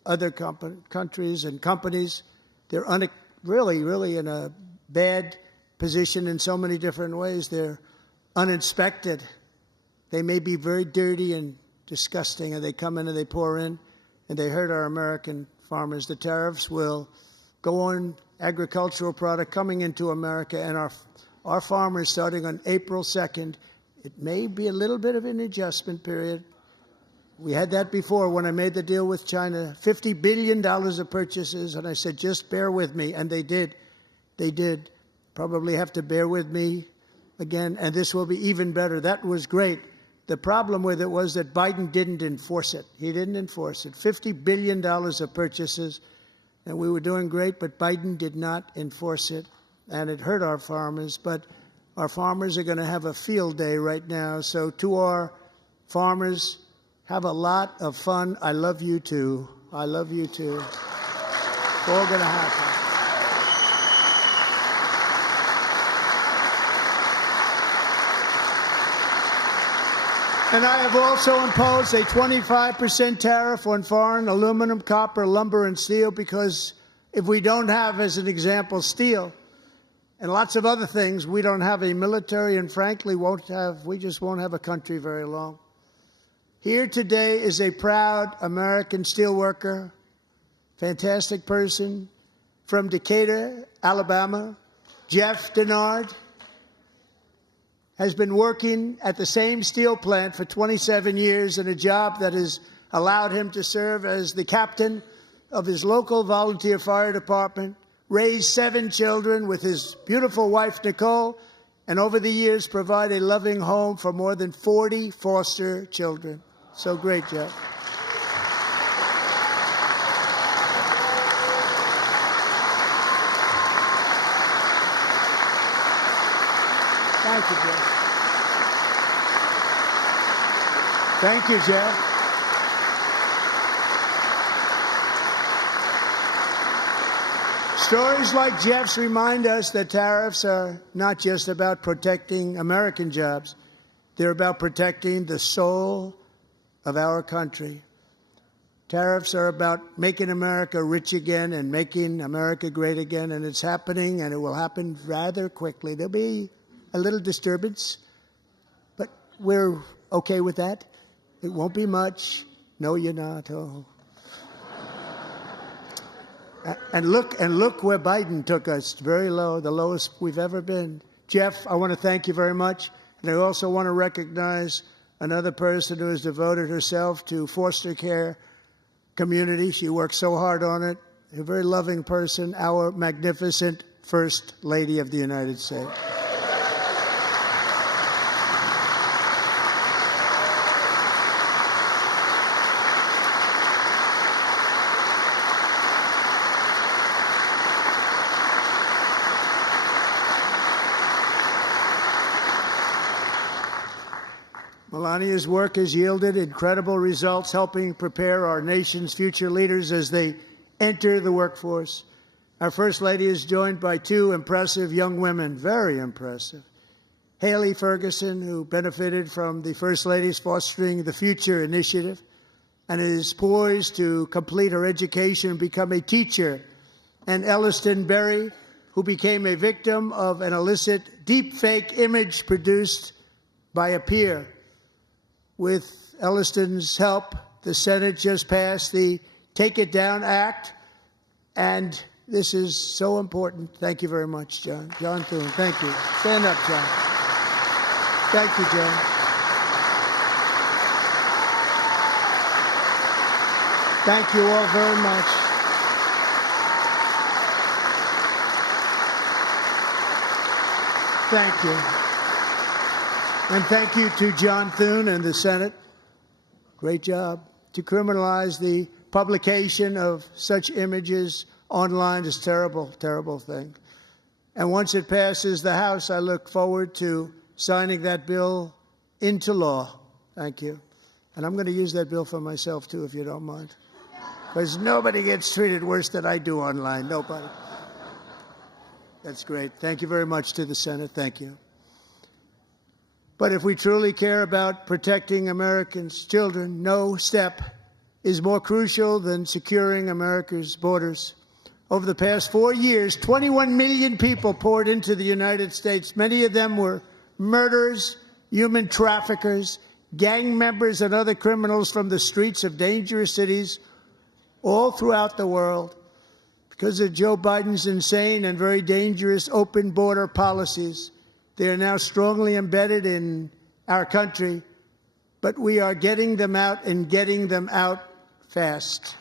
other countries and companies. They're really in a bad position in so many different ways. They're uninspected. They may be very dirty and disgusting, and they come in and they pour in, and they hurt our American farmers. The tariffs will go on agricultural product coming into America, and our farmers, starting on April 2nd, it may be a little bit of an adjustment period. We had that before when I made the deal with China, $50 billion of purchases, and I said, just bear with me, and they did. They did. Probably have to bear with me again, and this will be even better. That was great. The problem with it was that Biden didn't enforce it. He didn't enforce it. $50 billion of purchases, and we were doing great, but Biden did not enforce it, and it hurt our farmers. But our farmers are going to have a field day right now. So to our farmers, have a lot of fun. I love you too. I love you too. It's all going to happen. And I have also imposed a 25% tariff on foreign aluminum, copper, lumber, and steel, because if we don't have, as an example, steel and lots of other things, we don't have a military, and frankly, we just won't have a country very long. Here today is a proud American steelworker, fantastic person from Decatur, Alabama, Jeff Denard. Has been working at the same steel plant for 27 years in a job that has allowed him to serve as the captain of his local volunteer fire department, raise 7 children with his beautiful wife, Nicole, and over the years provide a loving home for more than 40 foster children. So great, Jeff. Thank you, Jeff. Thank you, Jeff. Stories like Jeff's remind us that tariffs are not just about protecting American jobs. They're about protecting the soul of our country. Tariffs are about making America rich again and making America great again, and it's happening, and it will happen rather quickly. There'll be a little disturbance, but we're okay with that. It won't be much. No, you're not. Oh. And look where Biden took us. Very low, the lowest we've ever been. Jeff, I want to thank you very much. And I also want to recognize another person who has devoted herself to foster care community. She works so hard on it. A very loving person, our magnificent First Lady of the United States. Melania's work has yielded incredible results, helping prepare our nation's future leaders as they enter the workforce. Our First Lady is joined by 2 impressive young women, very impressive. Haley Ferguson, who benefited from the First Lady's Fostering the Future initiative and is poised to complete her education and become a teacher. And Elliston Berry, who became a victim of an illicit deepfake image produced by a peer. With Elliston's help, the Senate just passed the Take It Down Act, and this is so important. Thank you very much, John. John Thune, thank you. Stand up, John. Thank you, John. Thank you all very much. Thank you. And thank you to John Thune and the Senate. Great job. To criminalize the publication of such images online is a terrible, terrible thing. And once it passes the House, I look forward to signing that bill into law. Thank you. And I'm going to use that bill for myself, too, if you don't mind. Because nobody gets treated worse than I do online. Nobody. That's great. Thank you very much to the Senate. Thank you. But if we truly care about protecting Americans' children, no step is more crucial than securing America's borders. Over the past 4 years, 21 million people poured into the United States. Many of them were murderers, human traffickers, gang members, and other criminals from the streets of dangerous cities all throughout the world. Because of Joe Biden's insane and very dangerous open border policies, they are now strongly embedded in our country, but we are getting them out and getting them out fast.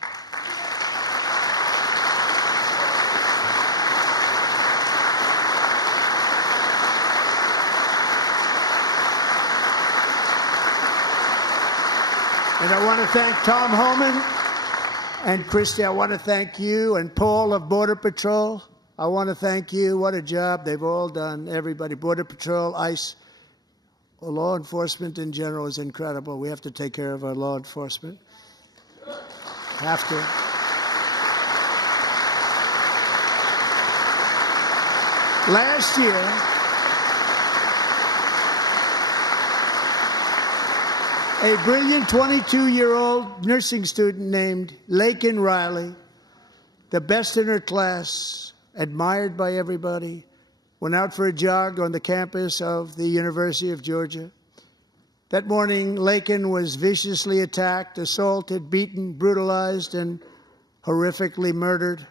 And I want to thank Tom Homan and Christy. I want to thank you and Paul of Border Patrol. I want to thank you. What a job they've all done. Everybody, Border Patrol, ICE, law enforcement in general is incredible. We have to take care of our law enforcement. Have to. Last year, a brilliant 22-year-old nursing student named Laken Riley, the best in her class, admired by everybody, went out for a jog on the campus of the University of Georgia. That morning, Laken was viciously attacked, assaulted, beaten, brutalized, and horrifically murdered.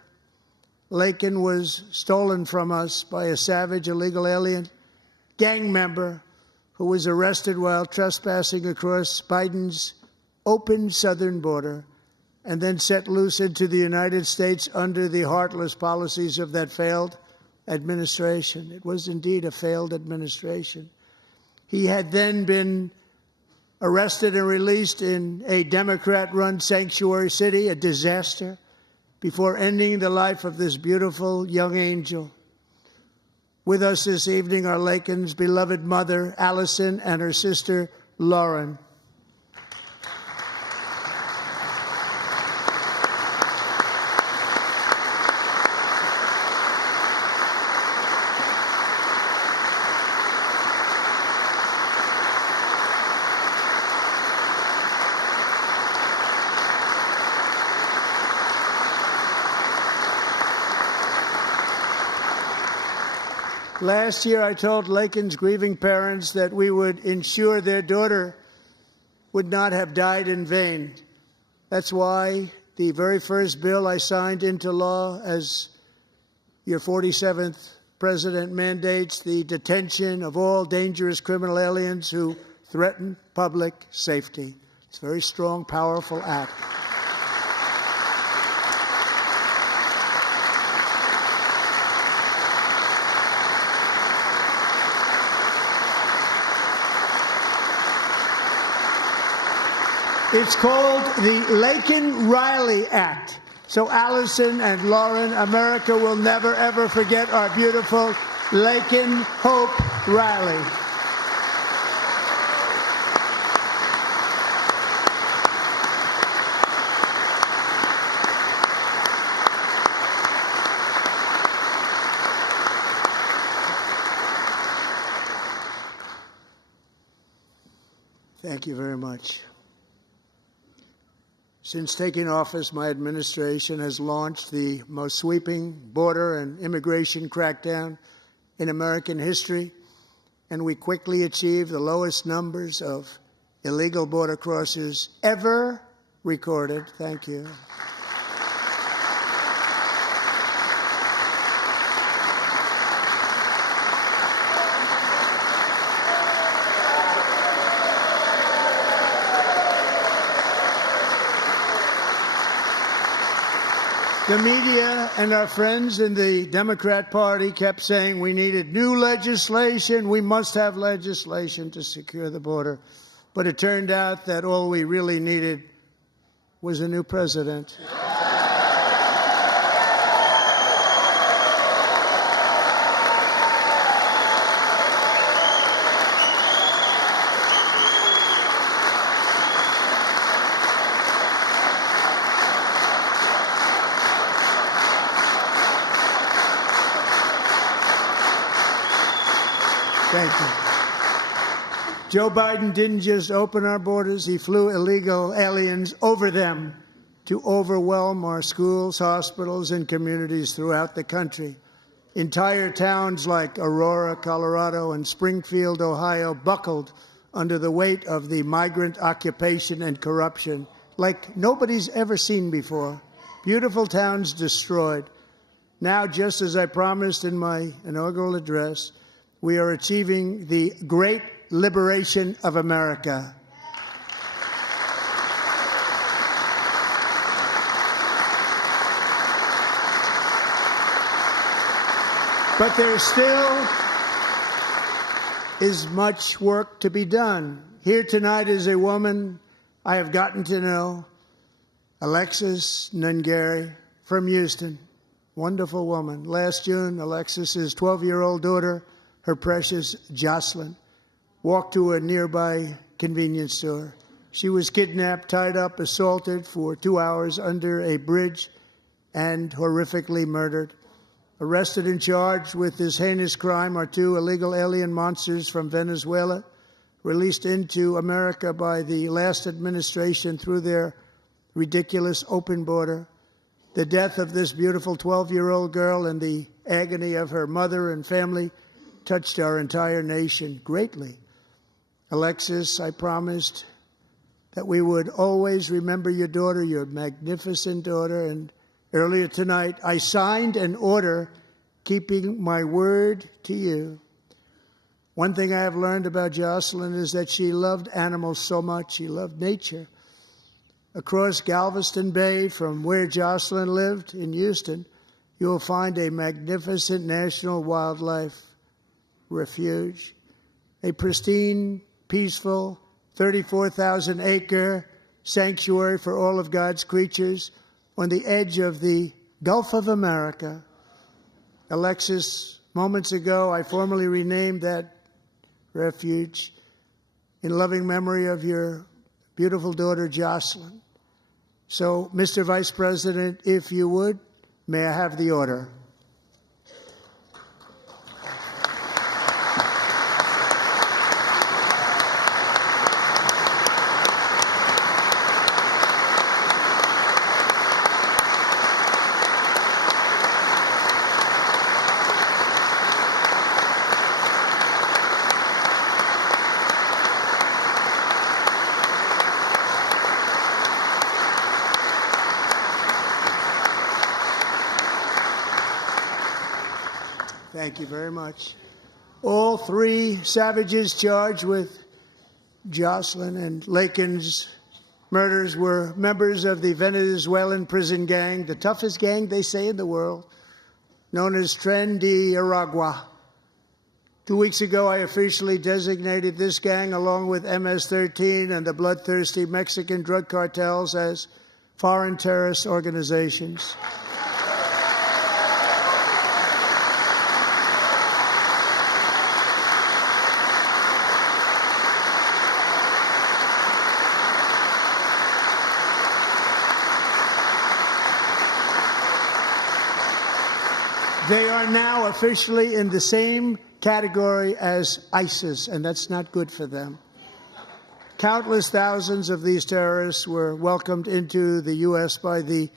Laken was stolen from us by a savage illegal alien gang member who was arrested while trespassing across Biden's open southern border and then set loose into the United States under the heartless policies of that failed administration. It was indeed a failed administration. He had then been arrested and released in a Democrat-run sanctuary city, a disaster, before ending the life of this beautiful young angel. With us this evening are Laken's beloved mother, Allison, and her sister, Lauren. Last year, I told Laken's grieving parents that we would ensure their daughter would not have died in vain. That's why the very first bill I signed into law as your 47th president mandates the detention of all dangerous criminal aliens who threaten public safety. It's a very strong, powerful act. It's called the Laken-Riley Act. So Allison and Lauren, America will never, ever forget our beautiful Laken Hope Riley. Thank you very much. Since taking office, my administration has launched the most sweeping border and immigration crackdown in American history, and we quickly achieved the lowest numbers of illegal border crossers ever recorded. Thank you. The media and our friends in the Democrat Party kept saying we needed new legislation. We must have legislation to secure the border. But it turned out that all we really needed was a new president. Thank you. Joe Biden didn't just open our borders, he flew illegal aliens over them to overwhelm our schools, hospitals, and communities throughout the country. Entire towns like Aurora, Colorado, and Springfield, Ohio, buckled under the weight of the migrant occupation and corruption like nobody's ever seen before. Beautiful towns destroyed. Now, just as I promised in my inaugural address, we are achieving the great liberation of America. But there still is much work to be done. Here tonight is a woman I have gotten to know, Alexis Nungari from Houston. Wonderful woman. Last June, Alexis's 12-year-old daughter, her precious Jocelyn, walked to a nearby convenience store. She was kidnapped, tied up, assaulted for 2 hours under a bridge, and horrifically murdered. Arrested and charged with this heinous crime are 2 illegal alien monsters from Venezuela, released into America by the last administration through their ridiculous open border. The death of this beautiful 12-year-old girl and the agony of her mother and family touched our entire nation greatly. Alexis, I promised that we would always remember your daughter, your magnificent daughter, and earlier tonight, I signed an order keeping my word to you. One thing I have learned about Jocelyn is that she loved animals so much. She loved nature. Across Galveston Bay, from where Jocelyn lived in Houston, you will find a magnificent national wildlife refuge, a pristine, peaceful, 34,000-acre sanctuary for all of God's creatures on the edge of the Gulf of America. Alexis, moments ago, I formally renamed that refuge in loving memory of your beautiful daughter, Jocelyn. So, Mr. Vice President, if you would, may I have the order? Thank you very much. All 3 savages charged with Jocelyn and Lakin's murders were members of the Venezuelan prison gang, the toughest gang, they say, in the world, known as Tren de Aragua. 2 weeks ago, I officially designated this gang, along with MS-13 and the bloodthirsty Mexican drug cartels, as foreign terrorist organizations. They are now officially in the same category as ISIS, and that's not good for them. Countless thousands of these terrorists were welcomed into the U.S. by the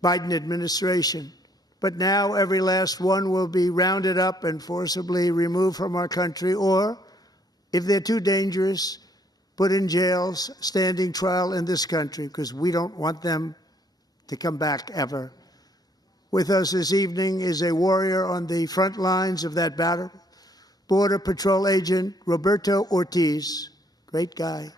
Biden administration. But now every last one will be rounded up and forcibly removed from our country, or, if they're too dangerous, put in jails, standing trial in this country, because we don't want them to come back ever. With us this evening is a warrior on the front lines of that battle, Border Patrol Agent Roberto Ortiz. Great guy.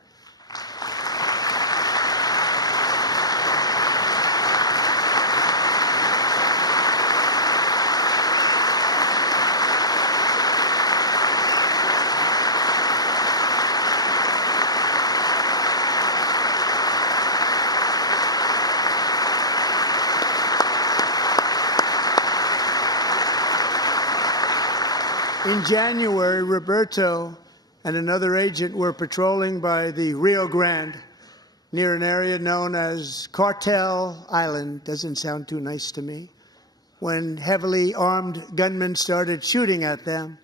In January, Roberto and another agent were patrolling by the Rio Grande near an area known as Cartel Island. Doesn't sound too nice to me. When heavily armed gunmen started shooting at them.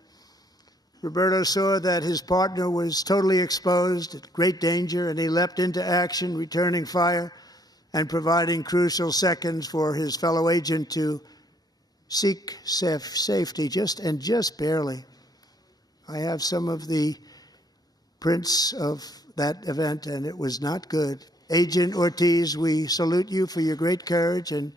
Roberto saw that his partner was totally exposed, at great danger, and he leapt into action, returning fire and providing crucial seconds for his fellow agent to seek safety, just barely. I have some of the prints of that event, and it was not good. Agent Ortiz, we salute you for your great courage and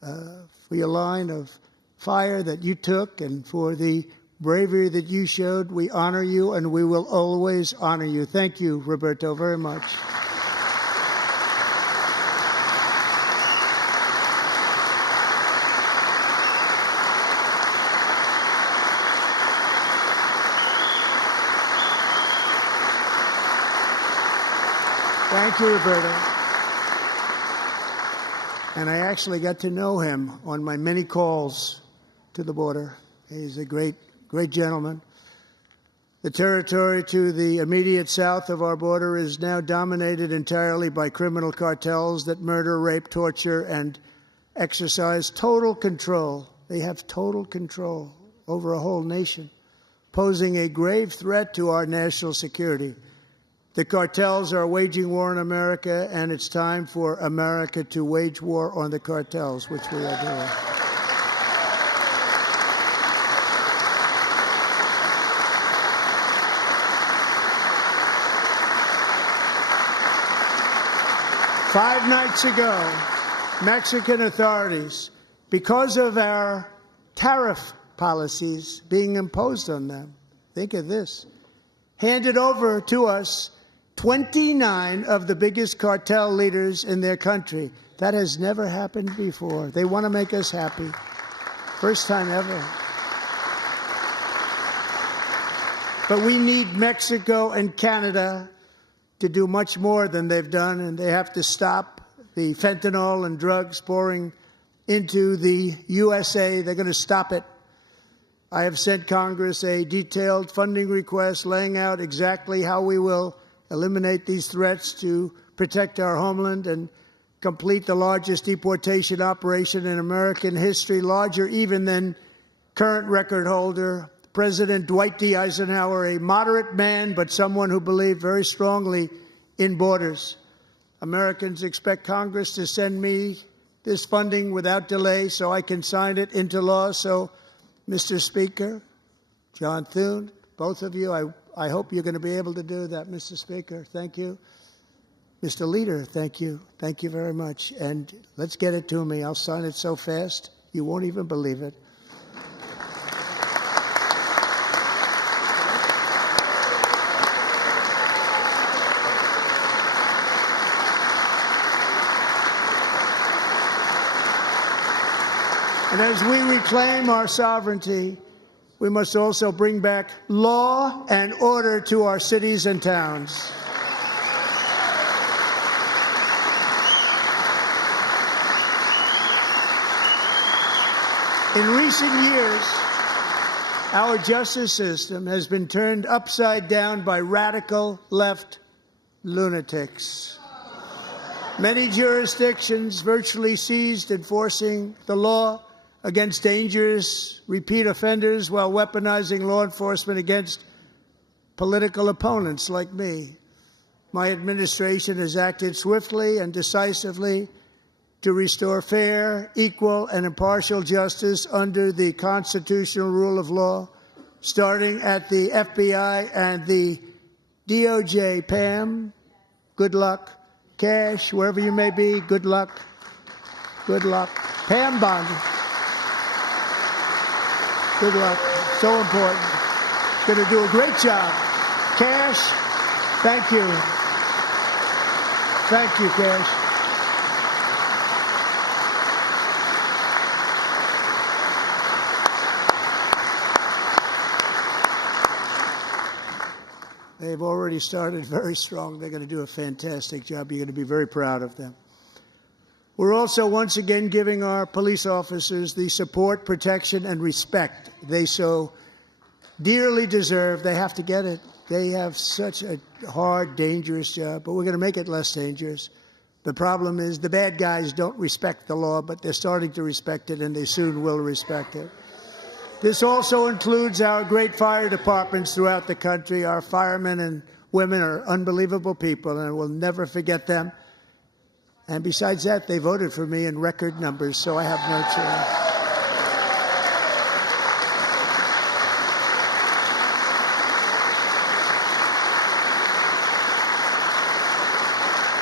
for your line of fire that you took and for the bravery that you showed. We honor you, and we will always honor you. Thank you, Roberto, very much. Thank you, Roberto. And I actually got to know him on my many calls to the border. He's a great gentleman. The territory to the immediate south of our border is now dominated entirely by criminal cartels that murder, rape, torture, and exercise total control. They have total control over a whole nation, posing a grave threat to our national security. The cartels are waging war in America, and it's time for America to wage war on the cartels, which we are doing. Five nights ago, Mexican authorities, because of our tariff policies being imposed on them, think of this, handed over to us 29 of the biggest cartel leaders in their country. That has never happened before. They want to make us happy. First time ever. But we need Mexico and Canada to do much more than they've done, and they have to stop the fentanyl and drugs pouring into the USA. They're going to stop it. I have sent Congress a detailed funding request laying out exactly how we will eliminate these threats to protect our homeland and complete the largest deportation operation in American history, larger even than current record holder President Dwight D. Eisenhower, a moderate man, but someone who believed very strongly in borders. Americans expect Congress to send me this funding without delay so I can sign it into law. So, Mr. Speaker, John Thune, both of you, I hope you're going to be able to do that, Mr. Speaker. Thank you. Mr. Leader, thank you. Thank you very much. And let's get it to me. I'll sign it so fast, you won't even believe it. And as we reclaim our sovereignty, we must also bring back law and order to our cities and towns. In recent years, our justice system has been turned upside down by radical left lunatics. Many jurisdictions virtually ceased enforcing the law against dangerous repeat offenders while weaponizing law enforcement against political opponents like me. My administration has acted swiftly and decisively to restore fair, equal, and impartial justice under the constitutional rule of law, starting at the FBI and the DOJ. Pam, good luck. Cash, wherever you may be, good luck. Good luck. Pam Bondi. Good luck. So important. Going to do a great job. Cash, thank you. Thank you, Cash. They've already started very strong. They're going to do a fantastic job. You're going to be very proud of them. We're also once again giving our police officers the support, protection, and respect they so dearly deserve. They have to get it. They have such a hard, dangerous job, but we're going to make it less dangerous. The problem is the bad guys don't respect the law, but they're starting to respect it, and they soon will respect it. This also includes our great fire departments throughout the country. Our firemen and women are unbelievable people, and we'll never forget them. And besides that, they voted for me in record numbers, so I have no choice.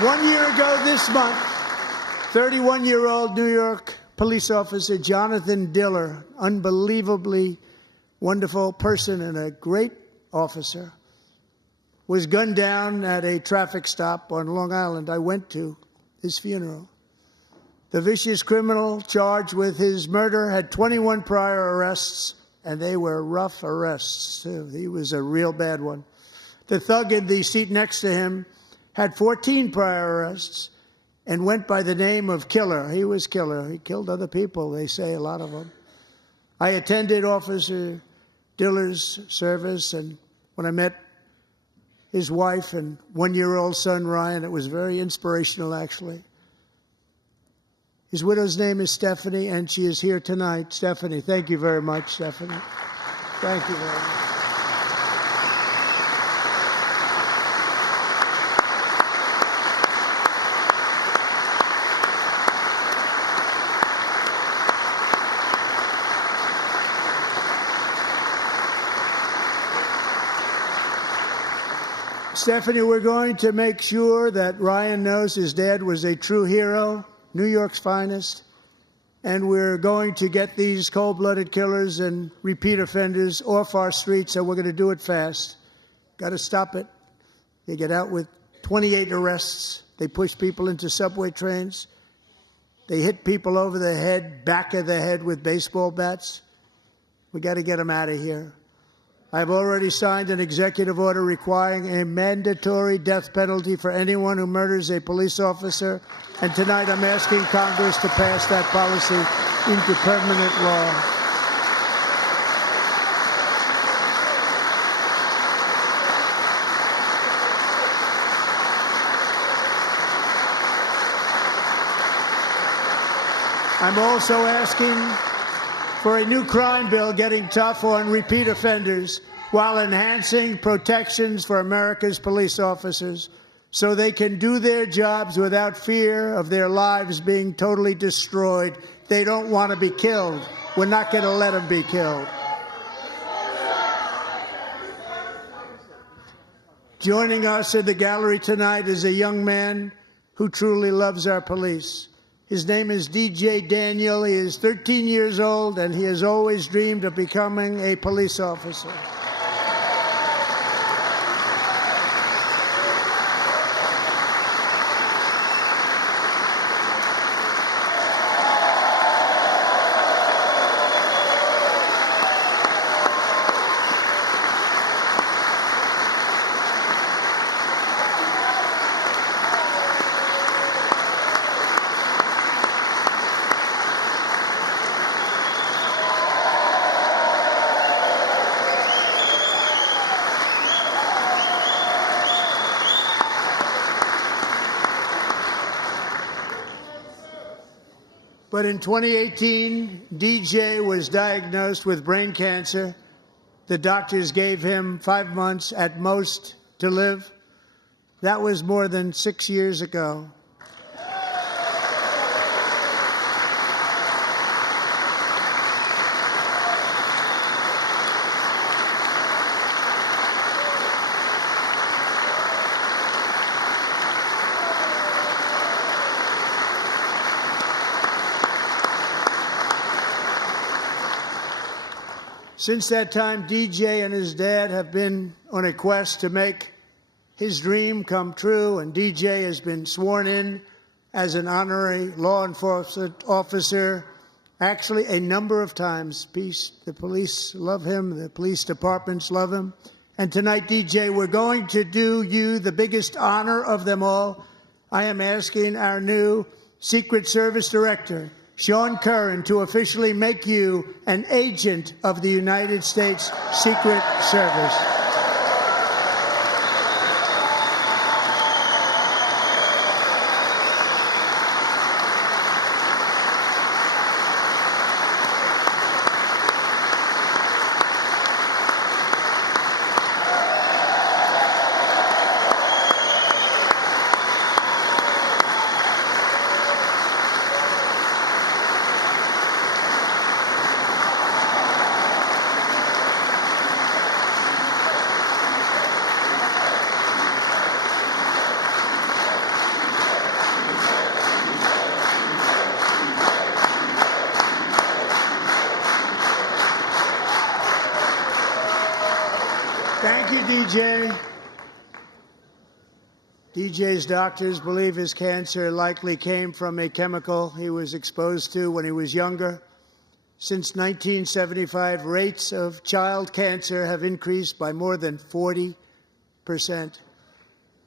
One year ago this month, 31-year-old New York police officer Jonathan Diller, unbelievably wonderful person and a great officer, was gunned down at a traffic stop on Long Island. I went to his funeral. The vicious criminal charged with his murder had 21 prior arrests, and they were rough arrests, too. He was a real bad one. The thug in the seat next to him had 14 prior arrests and went by the name of Killer. He was Killer. He killed other people, they say, a lot of them. I attended Officer Diller's service, and when I met his wife and one-year-old son, Ryan, it was very inspirational, actually. His widow's name is Stephanie, and she is here tonight. Stephanie, thank you very much, Stephanie. Thank you very much. Stephanie, we're going to make sure that Ryan knows his dad was a true hero, New York's finest, and we're going to get these cold-blooded killers and repeat offenders off our streets, and we're going to do it fast. Got to stop it. They get out with 28 arrests. They push people into subway trains. They hit people over the head, back of the head with baseball bats. We got to get them out of here. I've already signed an executive order requiring a mandatory death penalty for anyone who murders a police officer, and tonight I'm asking Congress to pass that policy into permanent law. I'm also asking for a new crime bill getting tough on repeat offenders while enhancing protections for America's police officers so they can do their jobs without fear of their lives being totally destroyed. They don't want to be killed. We're not going to let them be killed. Joining us in the gallery tonight is a young man who truly loves our police. His name is DJ Daniel. He is 13 years old, and he has always dreamed of becoming a police officer. But in 2018, DJ was diagnosed with brain cancer. The doctors gave him 5 months at most to live. That was more than 6 years ago. Since that time, DJ and his dad have been on a quest to make his dream come true, and DJ has been sworn in as an honorary law enforcement officer, actually a number of times. The police love him, the police departments love him. And tonight, DJ, we're going to do you the biggest honor of them all. I am asking our new Secret Service Director, Sean Curran, to officially make you an agent of the United States Secret Service. DJ's doctors believe his cancer likely came from a chemical he was exposed to when he was younger. Since 1975, rates of child cancer have increased by more than 40%.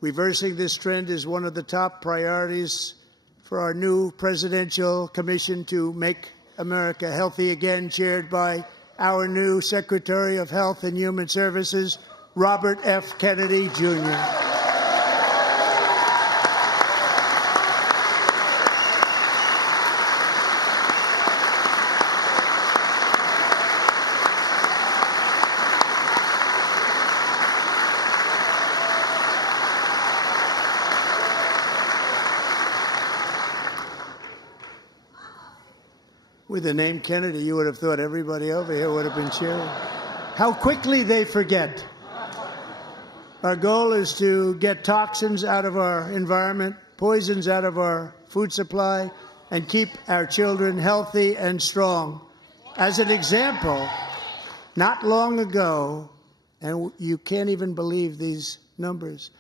Reversing this trend is one of the top priorities for our new presidential commission to make America healthy again, chaired by our new Secretary of Health and Human Services, Robert F. Kennedy, Jr. With the name Kennedy, you would have thought everybody over here would have been cheering. How quickly they forget. Our goal is to get toxins out of our environment, poisons out of our food supply, and keep our children healthy and strong. As an example, not long ago, and you can't even believe these numbers,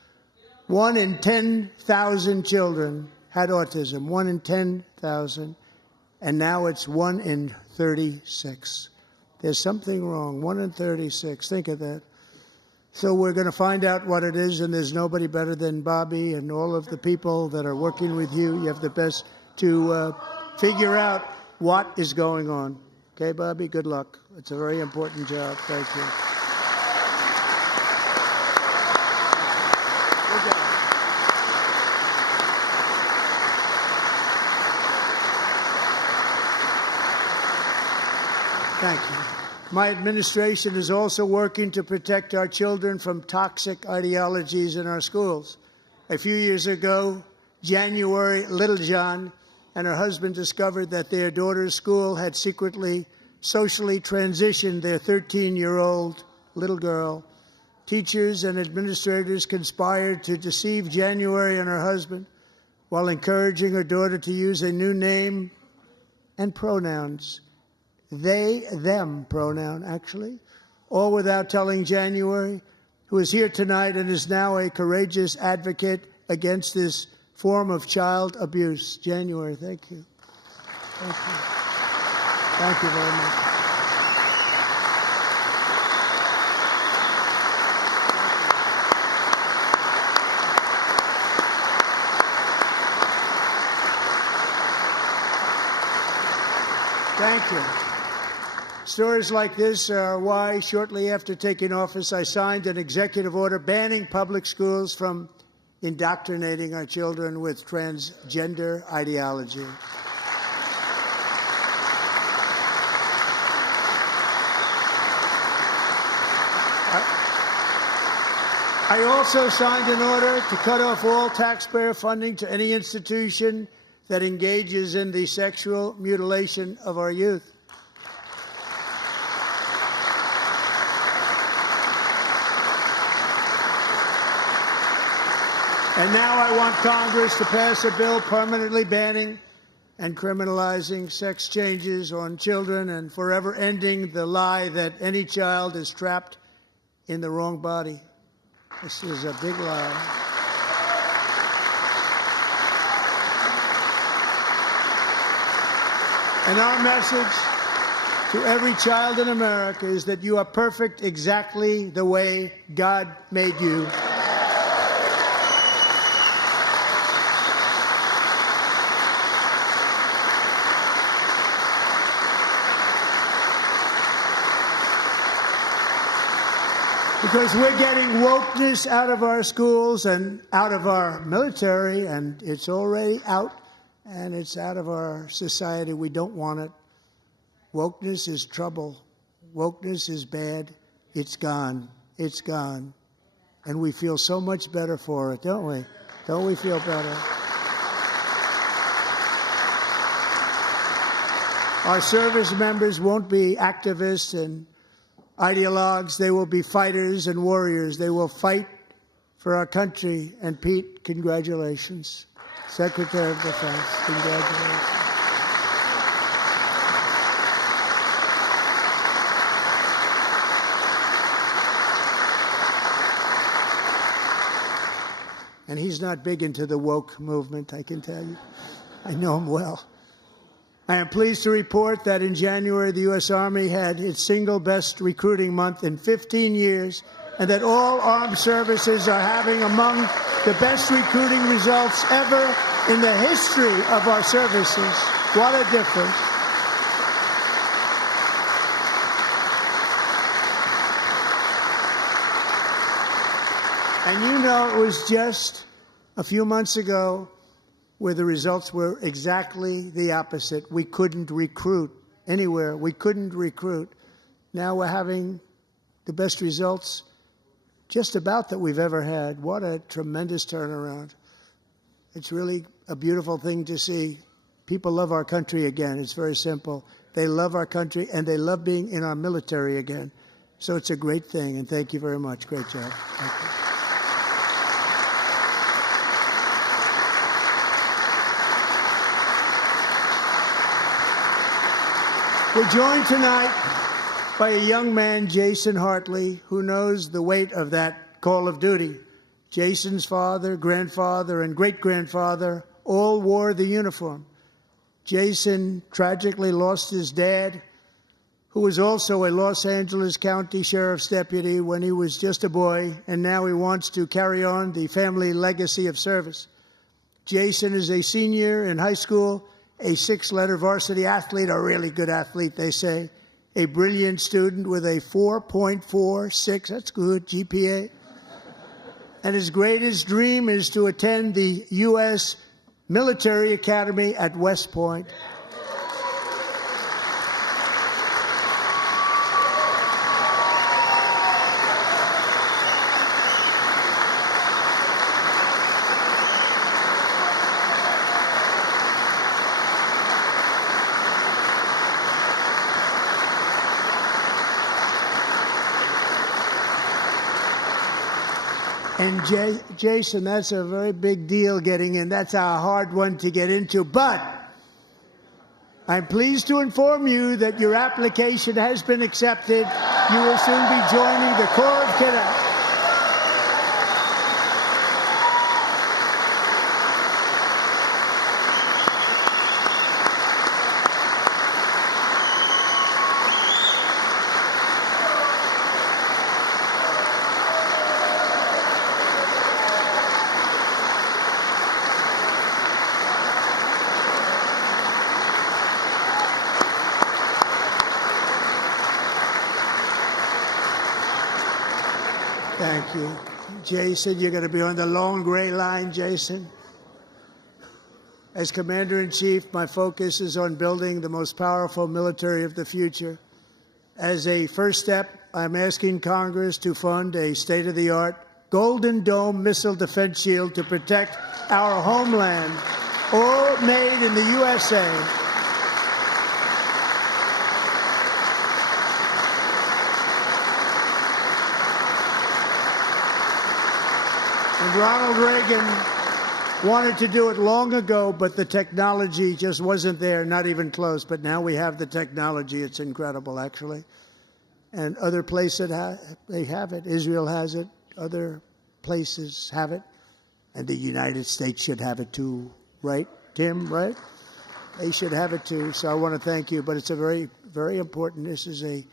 1 in 10,000 children had autism, 1 in 10,000. And now it's 1 in 36. There's something wrong. 1 in 36. Think of that. So we're going to find out what it is, and there's nobody better than Bobby and all of the people that are working with you. You have the best to figure out what is going on. Okay, Bobby? Good luck. It's a very important job. Thank you. Good job. Thank you. My administration is also working to protect our children from toxic ideologies in our schools. A few years ago, January Littlejohn and her husband discovered that their daughter's school had secretly socially transitioned their 13-year-old little girl. Teachers and administrators conspired to deceive January and her husband while encouraging her daughter to use a new name and pronouns. They, them pronoun, actually, all without telling January, who is here tonight and is now a courageous advocate against this form of child abuse. January, thank you. Thank you. Thank you very much. Thank you. Stories like this are why, shortly after taking office, I signed an executive order banning public schools from indoctrinating our children with transgender ideology. I also signed an order to cut off all taxpayer funding to any institution that engages in the sexual mutilation of our youth. And now I want Congress to pass a bill permanently banning and criminalizing sex changes on children and forever ending the lie that any child is trapped in the wrong body. This is a big lie. And our message to every child in America is that you are perfect exactly the way God made you. Because we're getting wokeness out of our schools and out of our military, and it's already out, and it's out of our society. We don't want it. Wokeness is trouble. Wokeness is bad. It's gone. It's gone. And we feel so much better for it, don't we? Don't we feel better? Our service members won't be activists and ideologues. They will be fighters and warriors. They will fight for our country. And Pete, congratulations. Secretary of Defense, congratulations. And he's not big into the woke movement, I can tell you. I know him well. I am pleased to report that in January, the U.S. Army had its single best recruiting month in 15 years, and that all armed services are having among the best recruiting results ever in the history of our services. What a difference. And you know, it was just a few months ago where the results were exactly the opposite. We couldn't recruit anywhere. We couldn't recruit. Now we're having the best results just about that we've ever had. What a tremendous turnaround. It's really a beautiful thing to see. People love our country again. It's very simple. They love our country, and they love being in our military again. So it's a great thing, and thank you very much. Great job. Thank you. We're joined tonight by a young man, Jason Hartley, who knows the weight of that call of duty. Jason's father, grandfather, and great-grandfather all wore the uniform. Jason tragically lost his dad, who was also a Los Angeles County Sheriff's deputy when he was just a boy, and now he wants to carry on the family legacy of service. Jason is a senior in high school, a 6-letter varsity athlete, a really good athlete, they say, a brilliant student with a 4.46, that's good, GPA. And his greatest dream is to attend the U.S. Military Academy at West Point. And Jason, that's a very big deal getting in. That's a hard one to get into. But I'm pleased to inform you that your application has been accepted. You will soon be joining the Corps of Cadets. Thank you. Jason, you're going to be on the long gray line, Jason. As Commander-in-Chief, my focus is on building the most powerful military of the future. As a first step, I'm asking Congress to fund a state-of-the-art Golden Dome missile defense shield to protect our homeland, all made in the USA. And Ronald Reagan wanted to do it long ago, but the technology just wasn't there, not even close. But now we have the technology. It's incredible, actually. And other places, they have it. Israel has it. Other places have it. And the United States should have it too, right, Tim, right? They should have it too. So I want to thank you. But it's a very, very important. This is a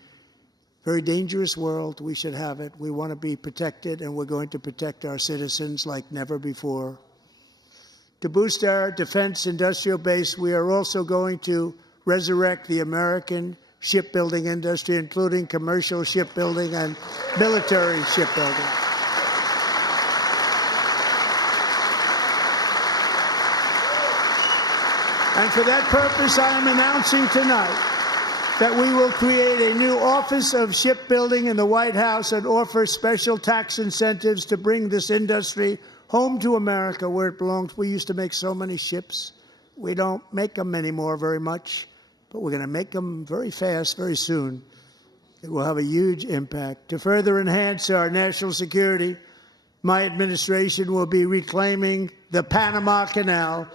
very dangerous world. We should have it. We want to be protected, and we're going to protect our citizens like never before. To boost our defense industrial base, we are also going to resurrect the American shipbuilding industry, including commercial shipbuilding and military shipbuilding. And for that purpose, I am announcing tonight that we will create a new Office of Shipbuilding in the White House and offer special tax incentives to bring this industry home to America where it belongs. We used to make so many ships. We don't make them anymore very much, but we're going to make them very fast, very soon. It will have a huge impact. To further enhance our national security, my administration will be reclaiming the Panama Canal,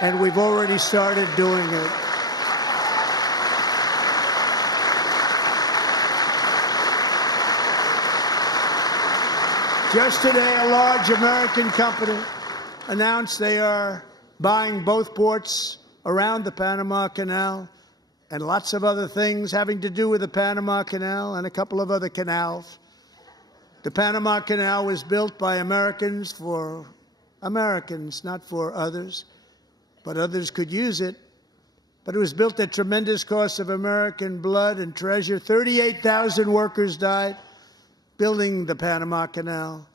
and we've already started doing it. Just today, a large American company announced they are buying both ports around the Panama Canal and lots of other things having to do with the Panama Canal and a couple of other canals. The Panama Canal was built by Americans for Americans, not for others, but others could use it. But it was built at tremendous cost of American blood and treasure. 38,000 workers died building the Panama Canal.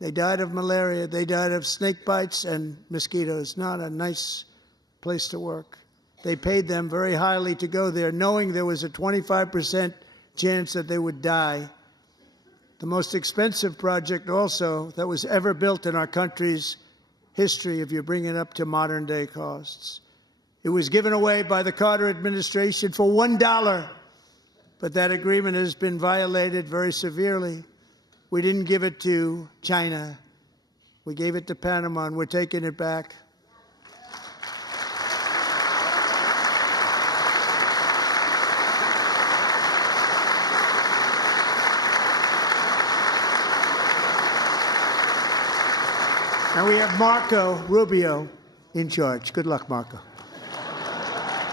They died of malaria. They died of snake bites and mosquitoes. Not a nice place to work. They paid them very highly to go there, knowing there was a 25% chance that they would die. The most expensive project also that was ever built in our country's history, if you bring it up to modern day costs. It was given away by the Carter administration for $1, but that agreement has been violated very severely. We didn't give it to China. We gave it to Panama, and we're taking it back. And we have Marco Rubio in charge. Good luck, Marco.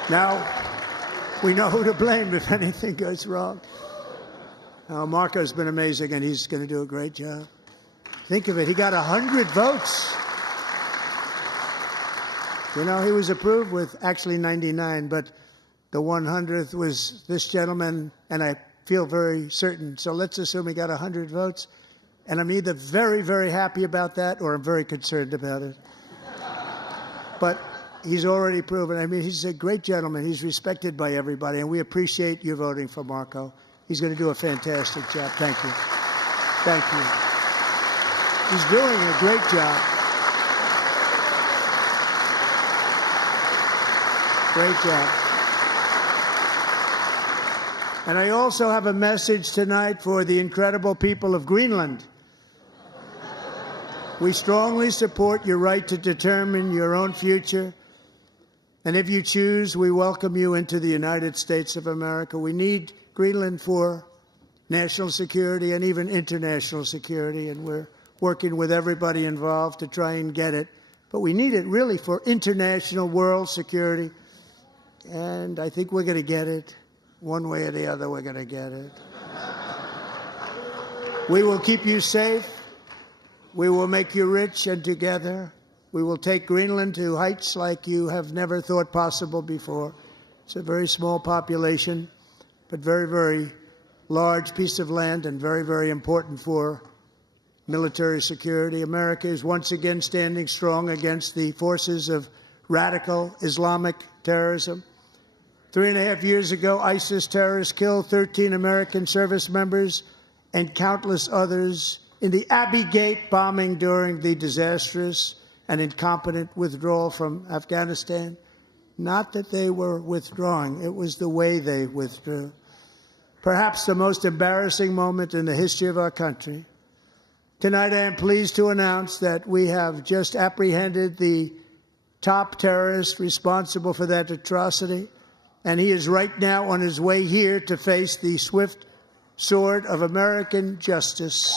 Now, we know who to blame if anything goes wrong. Now, Marco's been amazing, and he's going to do a great job. Think of it. He got 100 votes. You know, he was approved with actually 99, but the 100th was this gentleman, and I feel very certain. So let's assume he got 100 votes. And I'm either very, very happy about that or I'm very concerned about it. But he's already proven. I mean, he's a great gentleman. He's respected by everybody, and we appreciate you voting for Marco. He's going to do a fantastic job. Thank you. Thank you. He's doing a great job. Great job. And I also have a message tonight for the incredible people of Greenland. We strongly support your right to determine your own future. And if you choose, we welcome you into the United States of America. We need Greenland for national security and even international security, and we're working with everybody involved to try and get it. But we need it really for international world security, and I think we're going to get it. One way or the other, we're going to get it. We will keep you safe. We will make you rich, and together we will take Greenland to heights like you have never thought possible before. It's a very small population, but very, very large piece of land and very, very important for military security. America is once again standing strong against the forces of radical Islamic terrorism. 3.5 years ago, ISIS terrorists killed 13 American service members and countless others in the Abbey Gate bombing during the disastrous and incompetent withdrawal from Afghanistan. Not that they were withdrawing, it was the way they withdrew. Perhaps the most embarrassing moment in the history of our country. Tonight, I am pleased to announce that we have just apprehended the top terrorist responsible for that atrocity, and he is right now on his way here to face the swift sword of American justice.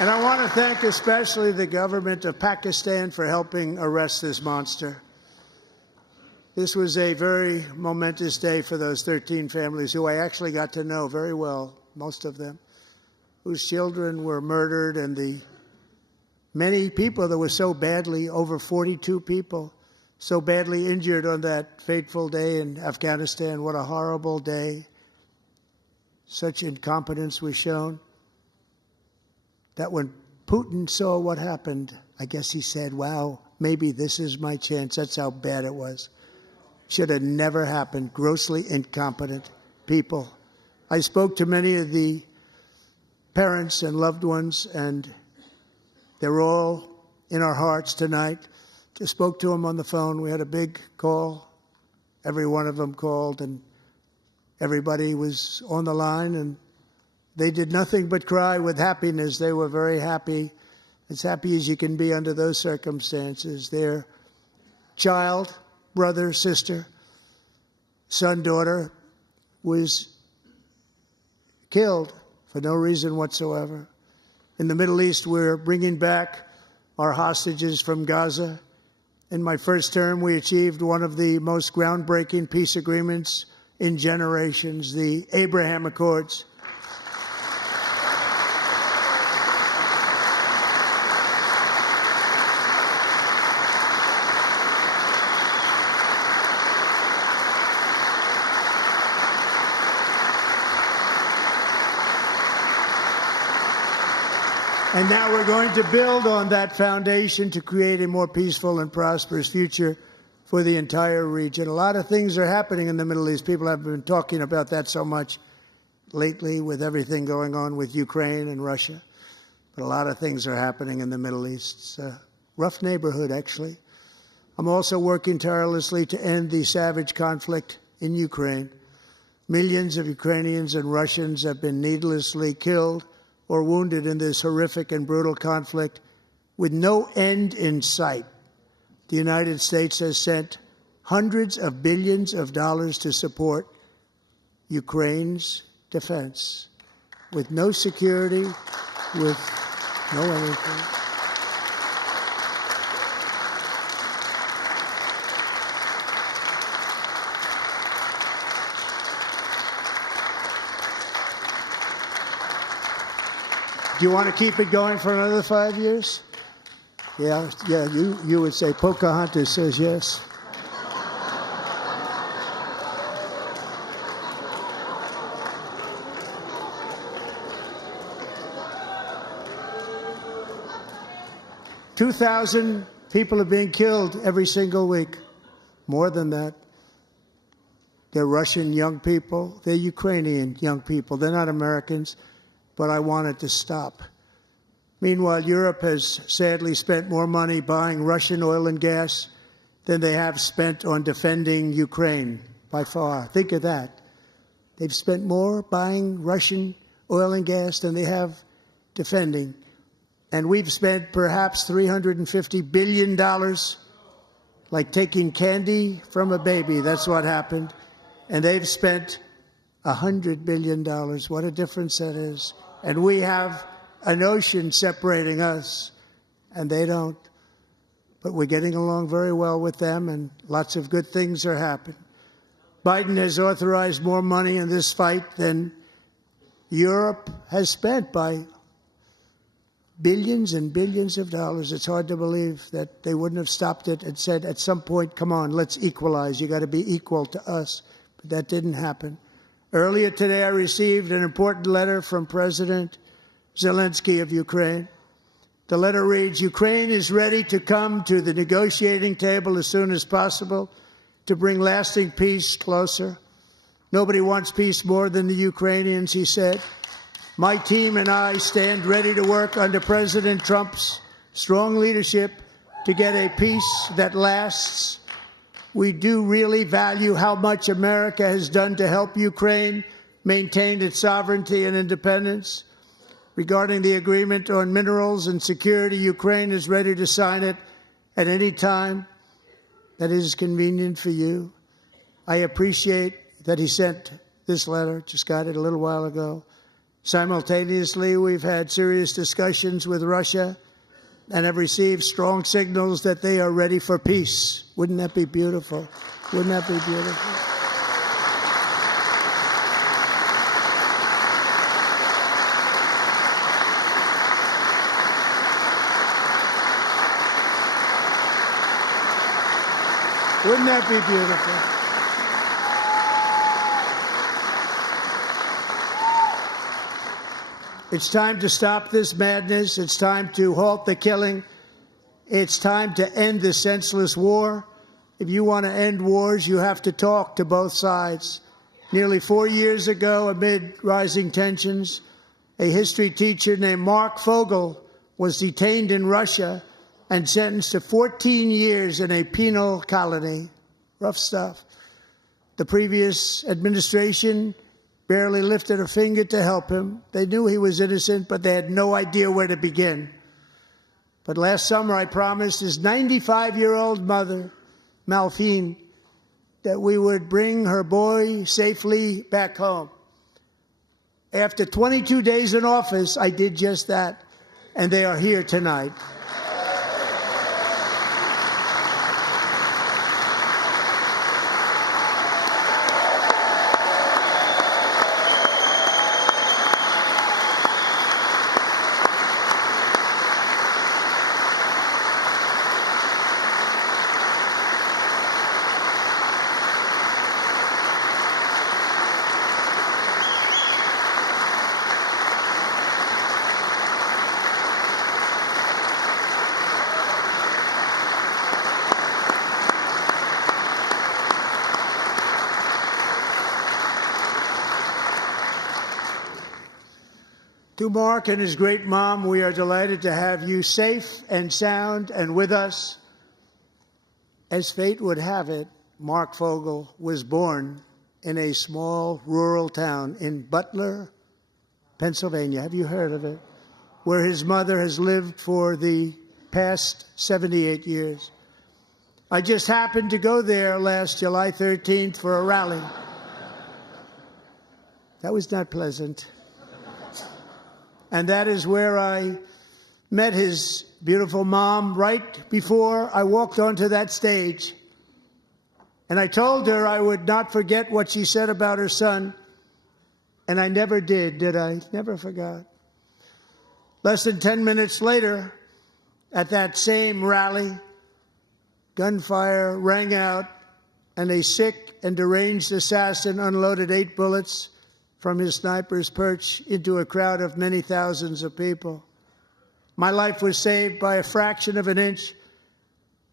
And I want to thank especially the government of Pakistan for helping arrest this monster. This was a very momentous day for those 13 families who I actually got to know very well, most of them, whose children were murdered, and the many people that were so badly, over 42 people, so badly injured on that fateful day in Afghanistan. What a horrible day. Such incompetence was shown. That when Putin saw what happened, I guess he said, wow, maybe this is my chance. That's how bad it was. Should have never happened. Grossly incompetent people. I spoke to many of the parents and loved ones, and they're all in our hearts tonight. Just spoke to them on the phone. We had a big call every one of them called, and everybody was on the line, and they did nothing but cry with happiness. They were very happy, as happy as you can be under those circumstances. Their child, brother, sister, son, daughter was killed for no reason whatsoever. In the Middle East, we're bringing back our hostages from Gaza. In my first term, we achieved one of the most groundbreaking peace agreements in generations, the Abraham Accords. And now we're going to build on that foundation to create a more peaceful and prosperous future for the entire region. A lot of things are happening in the Middle East. People have been talking about that so much lately with everything going on with Ukraine and Russia. But a lot of things are happening in the Middle East. It's a rough neighborhood, actually. I'm also working tirelessly to end the savage conflict in Ukraine. Millions of Ukrainians and Russians have been needlessly killed or wounded in this horrific and brutal conflict with no end in sight. The United States has sent hundreds of billions of dollars to support Ukraine's defense with no security, with no anything. Do you want to keep it going for another 5 years? Yeah, you would say Pocahontas says yes. $2,000 people are being killed every single week. More than that. They're Russian young people. They're Ukrainian young people. They're not Americans. But I want it to stop. Meanwhile, Europe has sadly spent more money buying Russian oil and gas than they have spent on defending Ukraine, by far. Think of that. They've spent more buying Russian oil and gas than they have defending. And we've spent perhaps $350 billion, like taking candy from a baby. That's what happened. And they've spent $100 billion. What a difference that is. And we have an ocean separating us, and they don't. But we're getting along very well with them, and lots of good things are happening. Biden has authorized more money in this fight than Europe has spent, by billions and billions of dollars. It's hard to believe that they wouldn't have stopped it and said, at some point, come on, let's equalize. You got to be equal to us. But that didn't happen. Earlier today, I received an important letter from President Zelensky of Ukraine. The letter reads, Ukraine is ready to come to the negotiating table as soon as possible to bring lasting peace closer. Nobody wants peace more than the Ukrainians, he said. My team and I stand ready to work under President Trump's strong leadership to get a peace that lasts. We do really value how much America has done to help Ukraine maintain its sovereignty and independence. Regarding the agreement on minerals and security, Ukraine is ready to sign it at any time that is convenient for you. I appreciate that he sent this letter, just got it a little while ago. Simultaneously, we've had serious discussions with Russia and have received strong signals that they are ready for peace. Wouldn't that be beautiful? Wouldn't that be beautiful? Wouldn't that be beautiful? It's time to stop this madness. It's time to halt the killing. It's time to end this senseless war. If you want to end wars, you have to talk to both sides. Nearly 4 years ago, amid rising tensions, a history teacher named Mark Fogel was detained in Russia and sentenced to 14 years in a penal colony. Rough stuff. The previous administration barely lifted a finger to help him. They knew he was innocent, but they had no idea where to begin. But last summer, I promised his 95-year-old mother, Malphine, that we would bring her boy safely back home. After 22 days in office, I did just that, and they are here tonight. To Mark and his great mom, we are delighted to have you safe and sound and with us. As fate would have it, Mark Fogel was born in a small rural town in Butler, Pennsylvania. Have you heard of it? Where his mother has lived for the past 78 years. I just happened to go there last July 13th for a rally. That was not pleasant. And that is where I met his beautiful mom right before I walked onto that stage. And I told her I would not forget what she said about her son. And I never did I? Never forgot. Less than 10 minutes later, at that same rally, gunfire rang out, and a sick and deranged assassin unloaded 8 bullets from his sniper's perch into a crowd of many thousands of people. My life was saved by a fraction of an inch,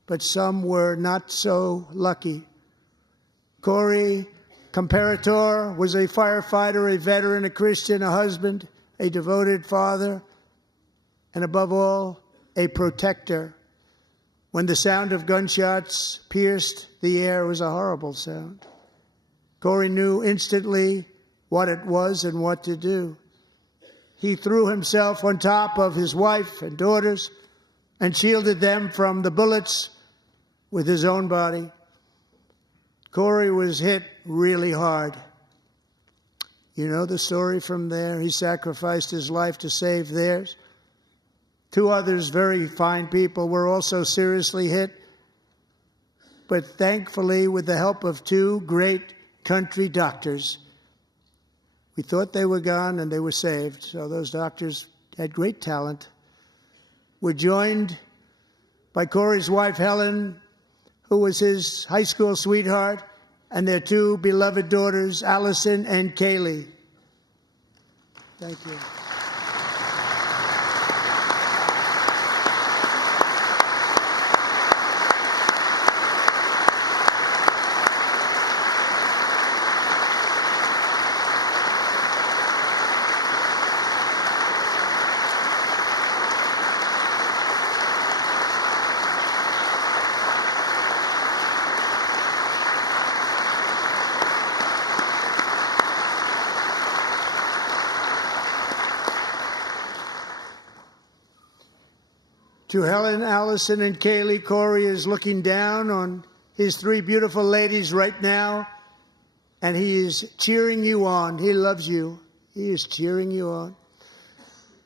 but some were not so lucky. Corey Comparator was a firefighter, a veteran, a Christian, a husband, a devoted father, and above all, a protector. When the sound of gunshots pierced the air, it was a horrible sound. Corey knew instantly what it was and what to do. He threw himself on top of his wife and daughters and shielded them from the bullets with his own body. Corey was hit really hard. You know the story from there. He sacrificed his life to save theirs. 2 others, very fine people, were also seriously hit. But thankfully, with the help of 2 great country doctors, we thought they were gone and they were saved. So those doctors had great talent. We're joined by Corey's wife, Helen, who was his high school sweetheart, and their 2 beloved daughters, Allison and Kaylee. Thank you. To Helen, Allison, and Kaylee, Corey is looking down on his 3 beautiful ladies right now, and he is cheering you on. He loves you. He is cheering you on.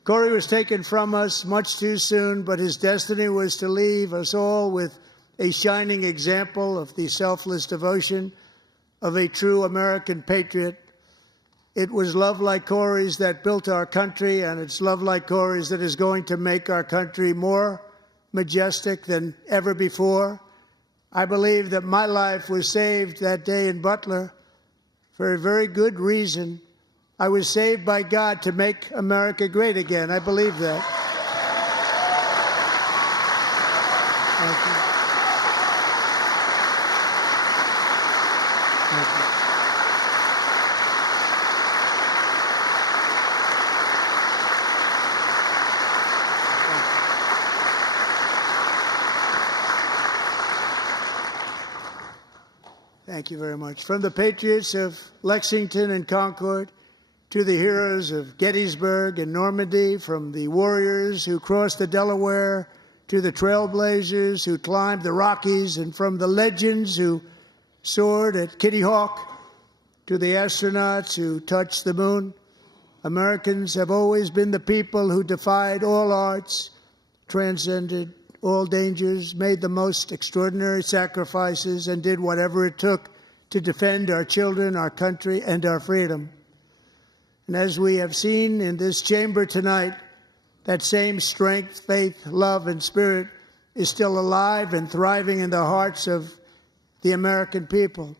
Corey was taken from us much too soon, but his destiny was to leave us all with a shining example of the selfless devotion of a true American patriot. It was love like Corey's that built our country, and it's love like Corey's that is going to make our country more majestic than ever before. I believe that my life was saved that day in Butler for a very good reason. I was saved by God to make America great again. I believe that. Thank you. Thank you. Thank you very much. From the patriots of Lexington and Concord to the heroes of Gettysburg and Normandy, from the warriors who crossed the Delaware to the trailblazers who climbed the Rockies, and from the legends who soared at Kitty Hawk to the astronauts who touched the moon, Americans have always been the people who defied all odds, transcended all dangers, made the most extraordinary sacrifices, and did whatever it took to defend our children, our country, and our freedom. And as we have seen in this chamber tonight, that same strength, faith, love, and spirit is still alive and thriving in the hearts of the American people.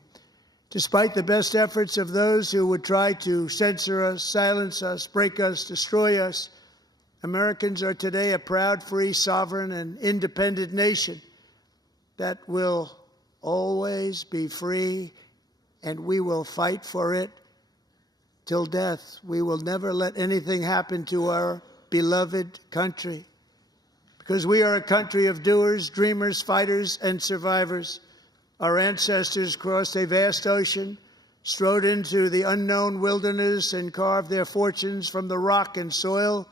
Despite the best efforts of those who would try to censor us, silence us, break us, destroy us, Americans are today a proud, free, sovereign, and independent nation that will always be free, and we will fight for it till death. We will never let anything happen to our beloved country, because we are a country of doers, dreamers, fighters, and survivors. Our ancestors crossed a vast ocean, strode into the unknown wilderness, and carved their fortunes from the rock and soil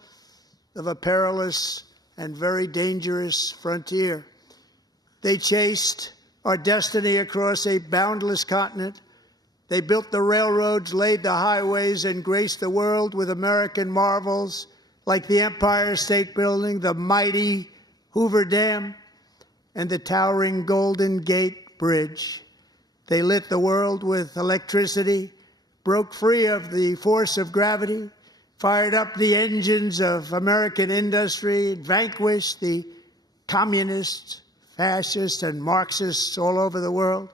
of a perilous and very dangerous frontier. They chased our destiny across a boundless continent. They built the railroads, laid the highways, and graced the world with American marvels like the Empire State Building, the mighty Hoover Dam, and the towering Golden Gate Bridge. They lit the world with electricity, broke free of the force of gravity, fired up the engines of American industry, vanquished the communists, fascists, and Marxists all over the world,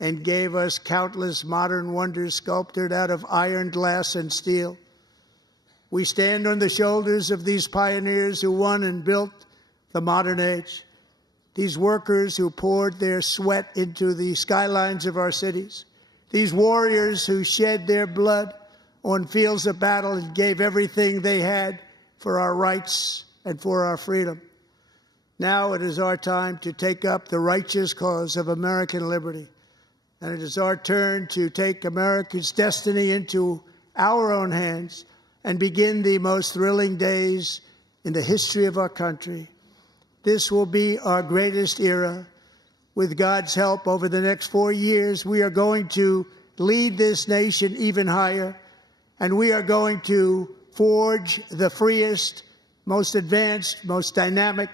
and gave us countless modern wonders sculptured out of iron, glass, and steel. We stand on the shoulders of these pioneers who won and built the modern age, these workers who poured their sweat into the skylines of our cities, these warriors who shed their blood on fields of battle and gave everything they had for our rights and for our freedom. Now it is our time to take up the righteous cause of American liberty. And it is our turn to take America's destiny into our own hands and begin the most thrilling days in the history of our country. This will be our greatest era. With God's help, over the next 4 years, we are going to lead this nation even higher, and we are going to forge the freest, most advanced, most dynamic,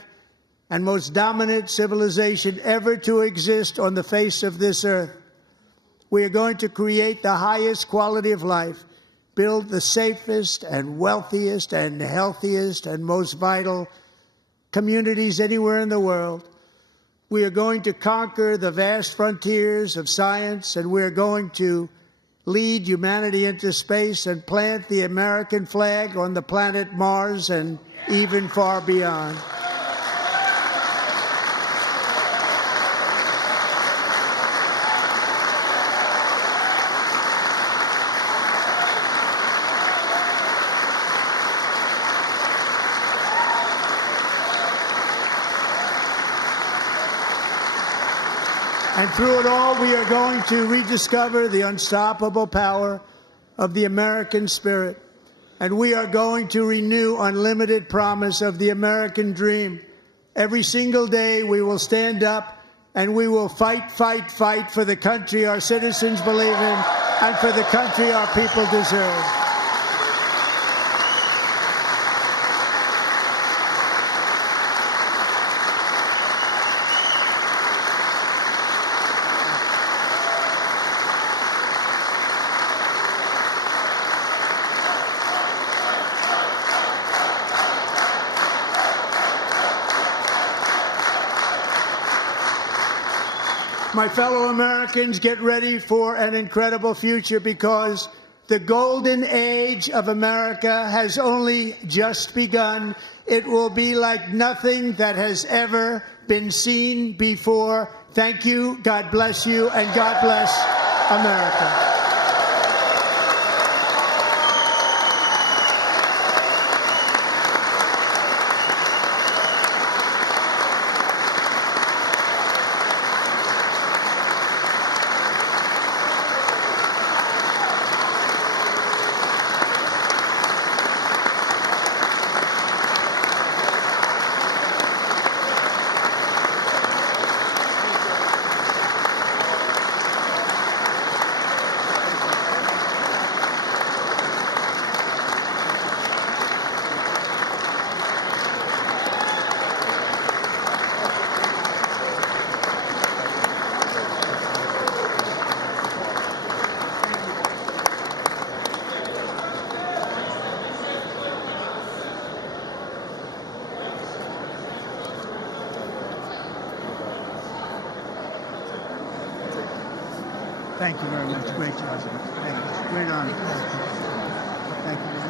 and most dominant civilization ever to exist on the face of this earth. We are going to create the highest quality of life, build the safest and wealthiest and healthiest and most vital communities anywhere in the world. We are going to conquer the vast frontiers of science, and we are going to lead humanity into space and plant the American flag on the planet Mars and even far beyond. And through it all, we are going to rediscover the unstoppable power of the American spirit. And we are going to renew unlimited promise of the American dream. Every single day, we will stand up and we will fight, fight, fight for the country our citizens believe in and for the country our people deserve. My fellow Americans, get ready for an incredible future, because the golden age of America has only just begun. It will be like nothing that has ever been seen before. Thank you, God bless you, and God bless America. Thank you very much. Great job. Thank you. Great honor. Thank you.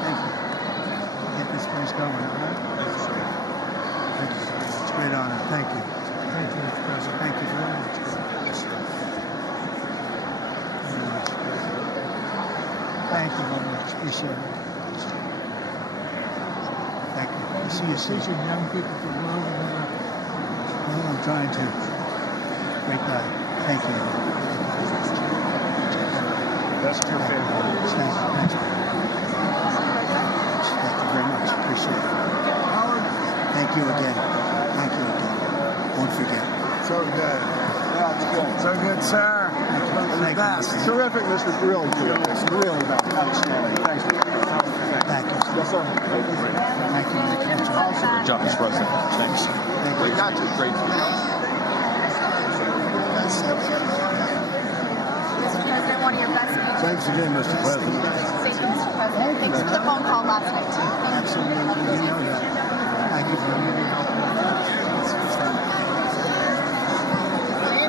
Thank you. Get this place going, all right? Thank you. It's a great honor. Thank you. Thank you, Mr. President. Thank you very much. Thank you very much. Appreciate it. Thank you. I'll see you soon. Young people from all over. Well, I'm trying to. Great guy. Thank you. That's your favorite. Thank you. Thank you very much. Appreciate it. Thank you again. Thank you again. Won't forget. So good. Yeah, it's good. So good, sir. Thank you. Terrific, Mr. Really good. Really outstanding. Thank you. Thank you. Yes, sir. Thank you. Good job, Mr. President. Thanks. We got you. Great. Mr. President, one of your best speeches. Thanks again, Mr. President. Thank you, Mr. President. Thanks for the phone call last night, too. Absolutely. You know that. Thank you very much.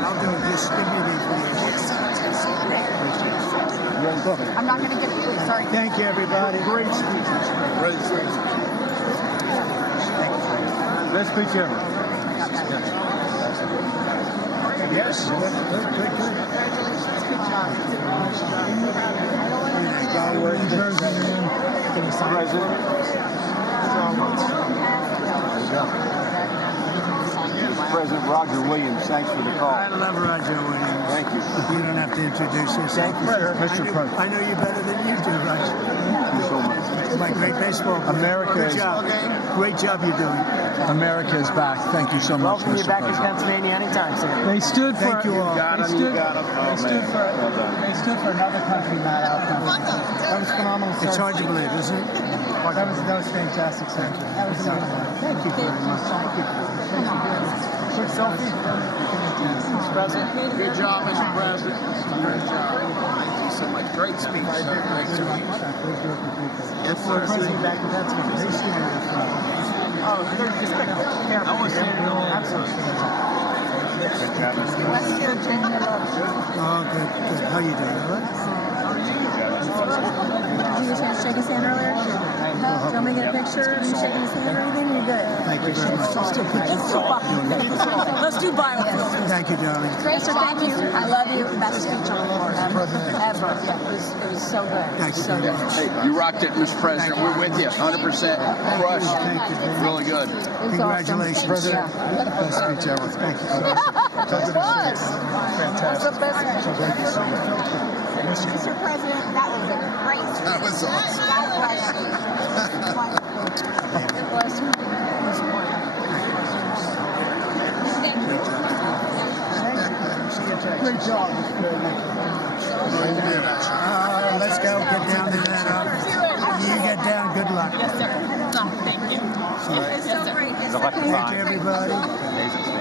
I'll do it. Just give me the information. I'm not going to give you, sorry. Thank you, everybody. Great speech. Great speech. Best speech ever. Yes. Good. Congratulations. Good job. God work. President Roger Williams, thanks for the call. I love Roger Williams. Thank you. You don't have to introduce yourself. Thank you, sir. Mr. President. I know you better than you do, Roger. Thank you so much. My great baseball player. America Good is- job. Great job you're doing. America is back. Thank you so much, Welcome you Mr. back to President. Pennsylvania anytime, sir. They stood for. Thank you all. They stood for another country, not our country. That was phenomenal. It's hard to believe, isn't it? That was fantastic, sir. That was Thank you very much. quick selfie. Mr. President. Good job, Mr. President. Great job. Thank you so much. Great speech. Thanks so much. Yes, sir. Back to Pennsylvania. Oh, just pick I want to say it all. Absolutely. West Virginia loves you. Oh, good. How you doing? All right? Did you get a chance to shake his hand earlier? Do you want me to get a picture of you shaking his hand or anything? You're good. Thank you very much. Let's do biofilm. Thank you, darling. Mister, thank you. I love you. Best speech on the floor ever. Yeah, it was so good. Thank you So very good. much. Hey, you rocked it, Mr. President. We're with you. 100% crushed. Thank you very much. Really good. It was awesome. Congratulations. President. Best speech ever. Thank you. It was. Fantastic. Mr. President, that was a great speech. That was awesome. God bless you. It was wonderful. Great job. Let's go. Get down to that. You get down. Good luck. Yes, sir. Thank you. It's so great. Thank you, everybody.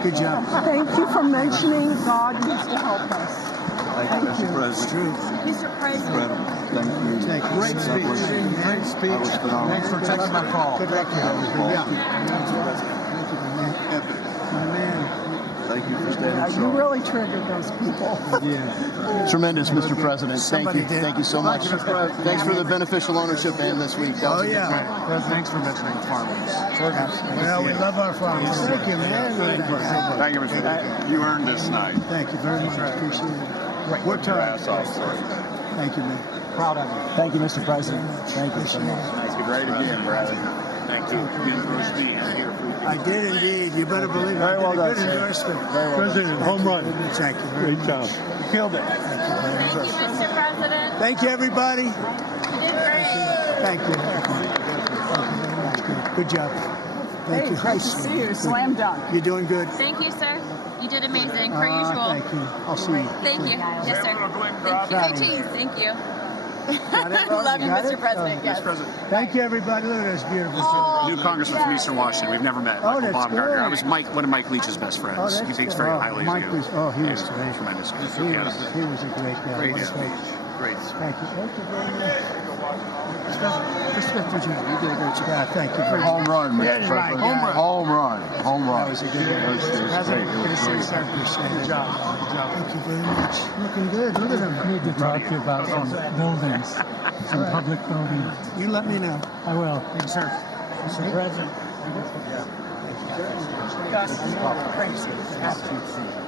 Good job. Thank you for mentioning God needs to help us. Thank you, Mr. President. It's true. Mr. President. Thank you. Thank you. Great speech. Great speech. That was phenomenal. Thanks for taking my call. Good luck. Yeah. My man. Thank you for staying You strong. really triggered those people. Yeah. Tremendous, Mr. President. Thank Somebody you. did. Thank you so much. Thanks for the beneficial ownership and this week. That was Oh, a good yeah. time. Thanks for mentioning farmers. Well, we love our farmers. Thank you, man. Thank you, Mr. President. You earned this night. Thank you very much. Appreciate it. We're tired. Thank you, man. Proud of you. Thank you, Mr. President. Thank you so much. Thank you. Great again, Bradley. Thank you. You endorsed me. I'm here for you. I did indeed. You better believe it. Very well I did a done, good sir. endorsement. Very well President, home run. Thank you. Very much. job. You killed it. Mr. President. Thank you, everybody. You did great. Thank you. Good job. Thank Hey, you. great to see you. Slam dunk. You're doing good. Thank you, sir. You did amazing, per usual. Thank you. I'll see you. Thank you. Yes, sir. Thank you. Hey, cheese. Thank you. Got it? Love you, Got Mr. it? President. Yes. Thank you, everybody. Look at this beautiful city. New congressman from Eastern Washington. We've never met. Oh, Michael that's Baumgartner. good. I was one of Mike Leach's best friends. Oh, He that's thinks good. very Oh, highly Mike of you. was- oh, he was terrific. Tremendous. He was a great guy. Great What a speech. coach. Great. Thank you. Thank you very much. Respect for you. You did a great job. Yeah, thank you. Home run, Mr. Yeah, President. right. Home run. Home run. That was a good one. It was President, great. It was great. Good job. Good job. Thank you very much. Looking good. Look at him. I need to talk to you about some buildings, some public buildings. You let me know. I will. Thank you, sir. Mr. President. Gus, crazy. Have to.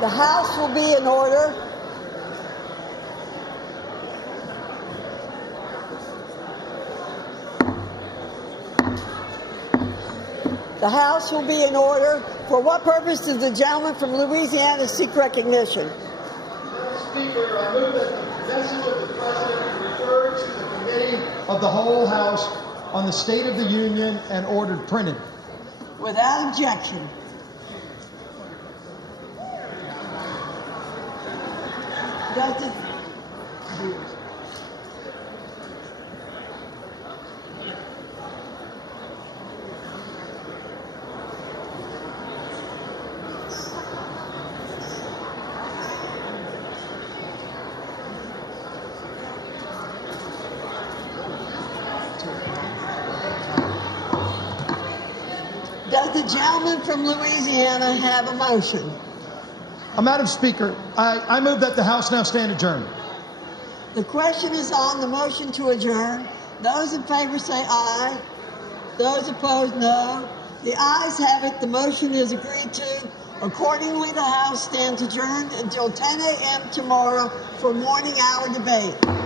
The House will be in order. The House will be in order. For what purpose does the gentleman from Louisiana seek recognition? Speaker, I move that the message of the President be referred to the Committee of the Whole House on the State of the Union and ordered printed. Without objection. Does it? Does the gentleman from Louisiana have a motion? Madam Speaker, I move that the House now stand adjourned. The question is on the motion to adjourn. Those in favor say aye. Those opposed, no. The ayes have it. The motion is agreed to. Accordingly, the House stands adjourned until 10 a.m. tomorrow for morning hour debate.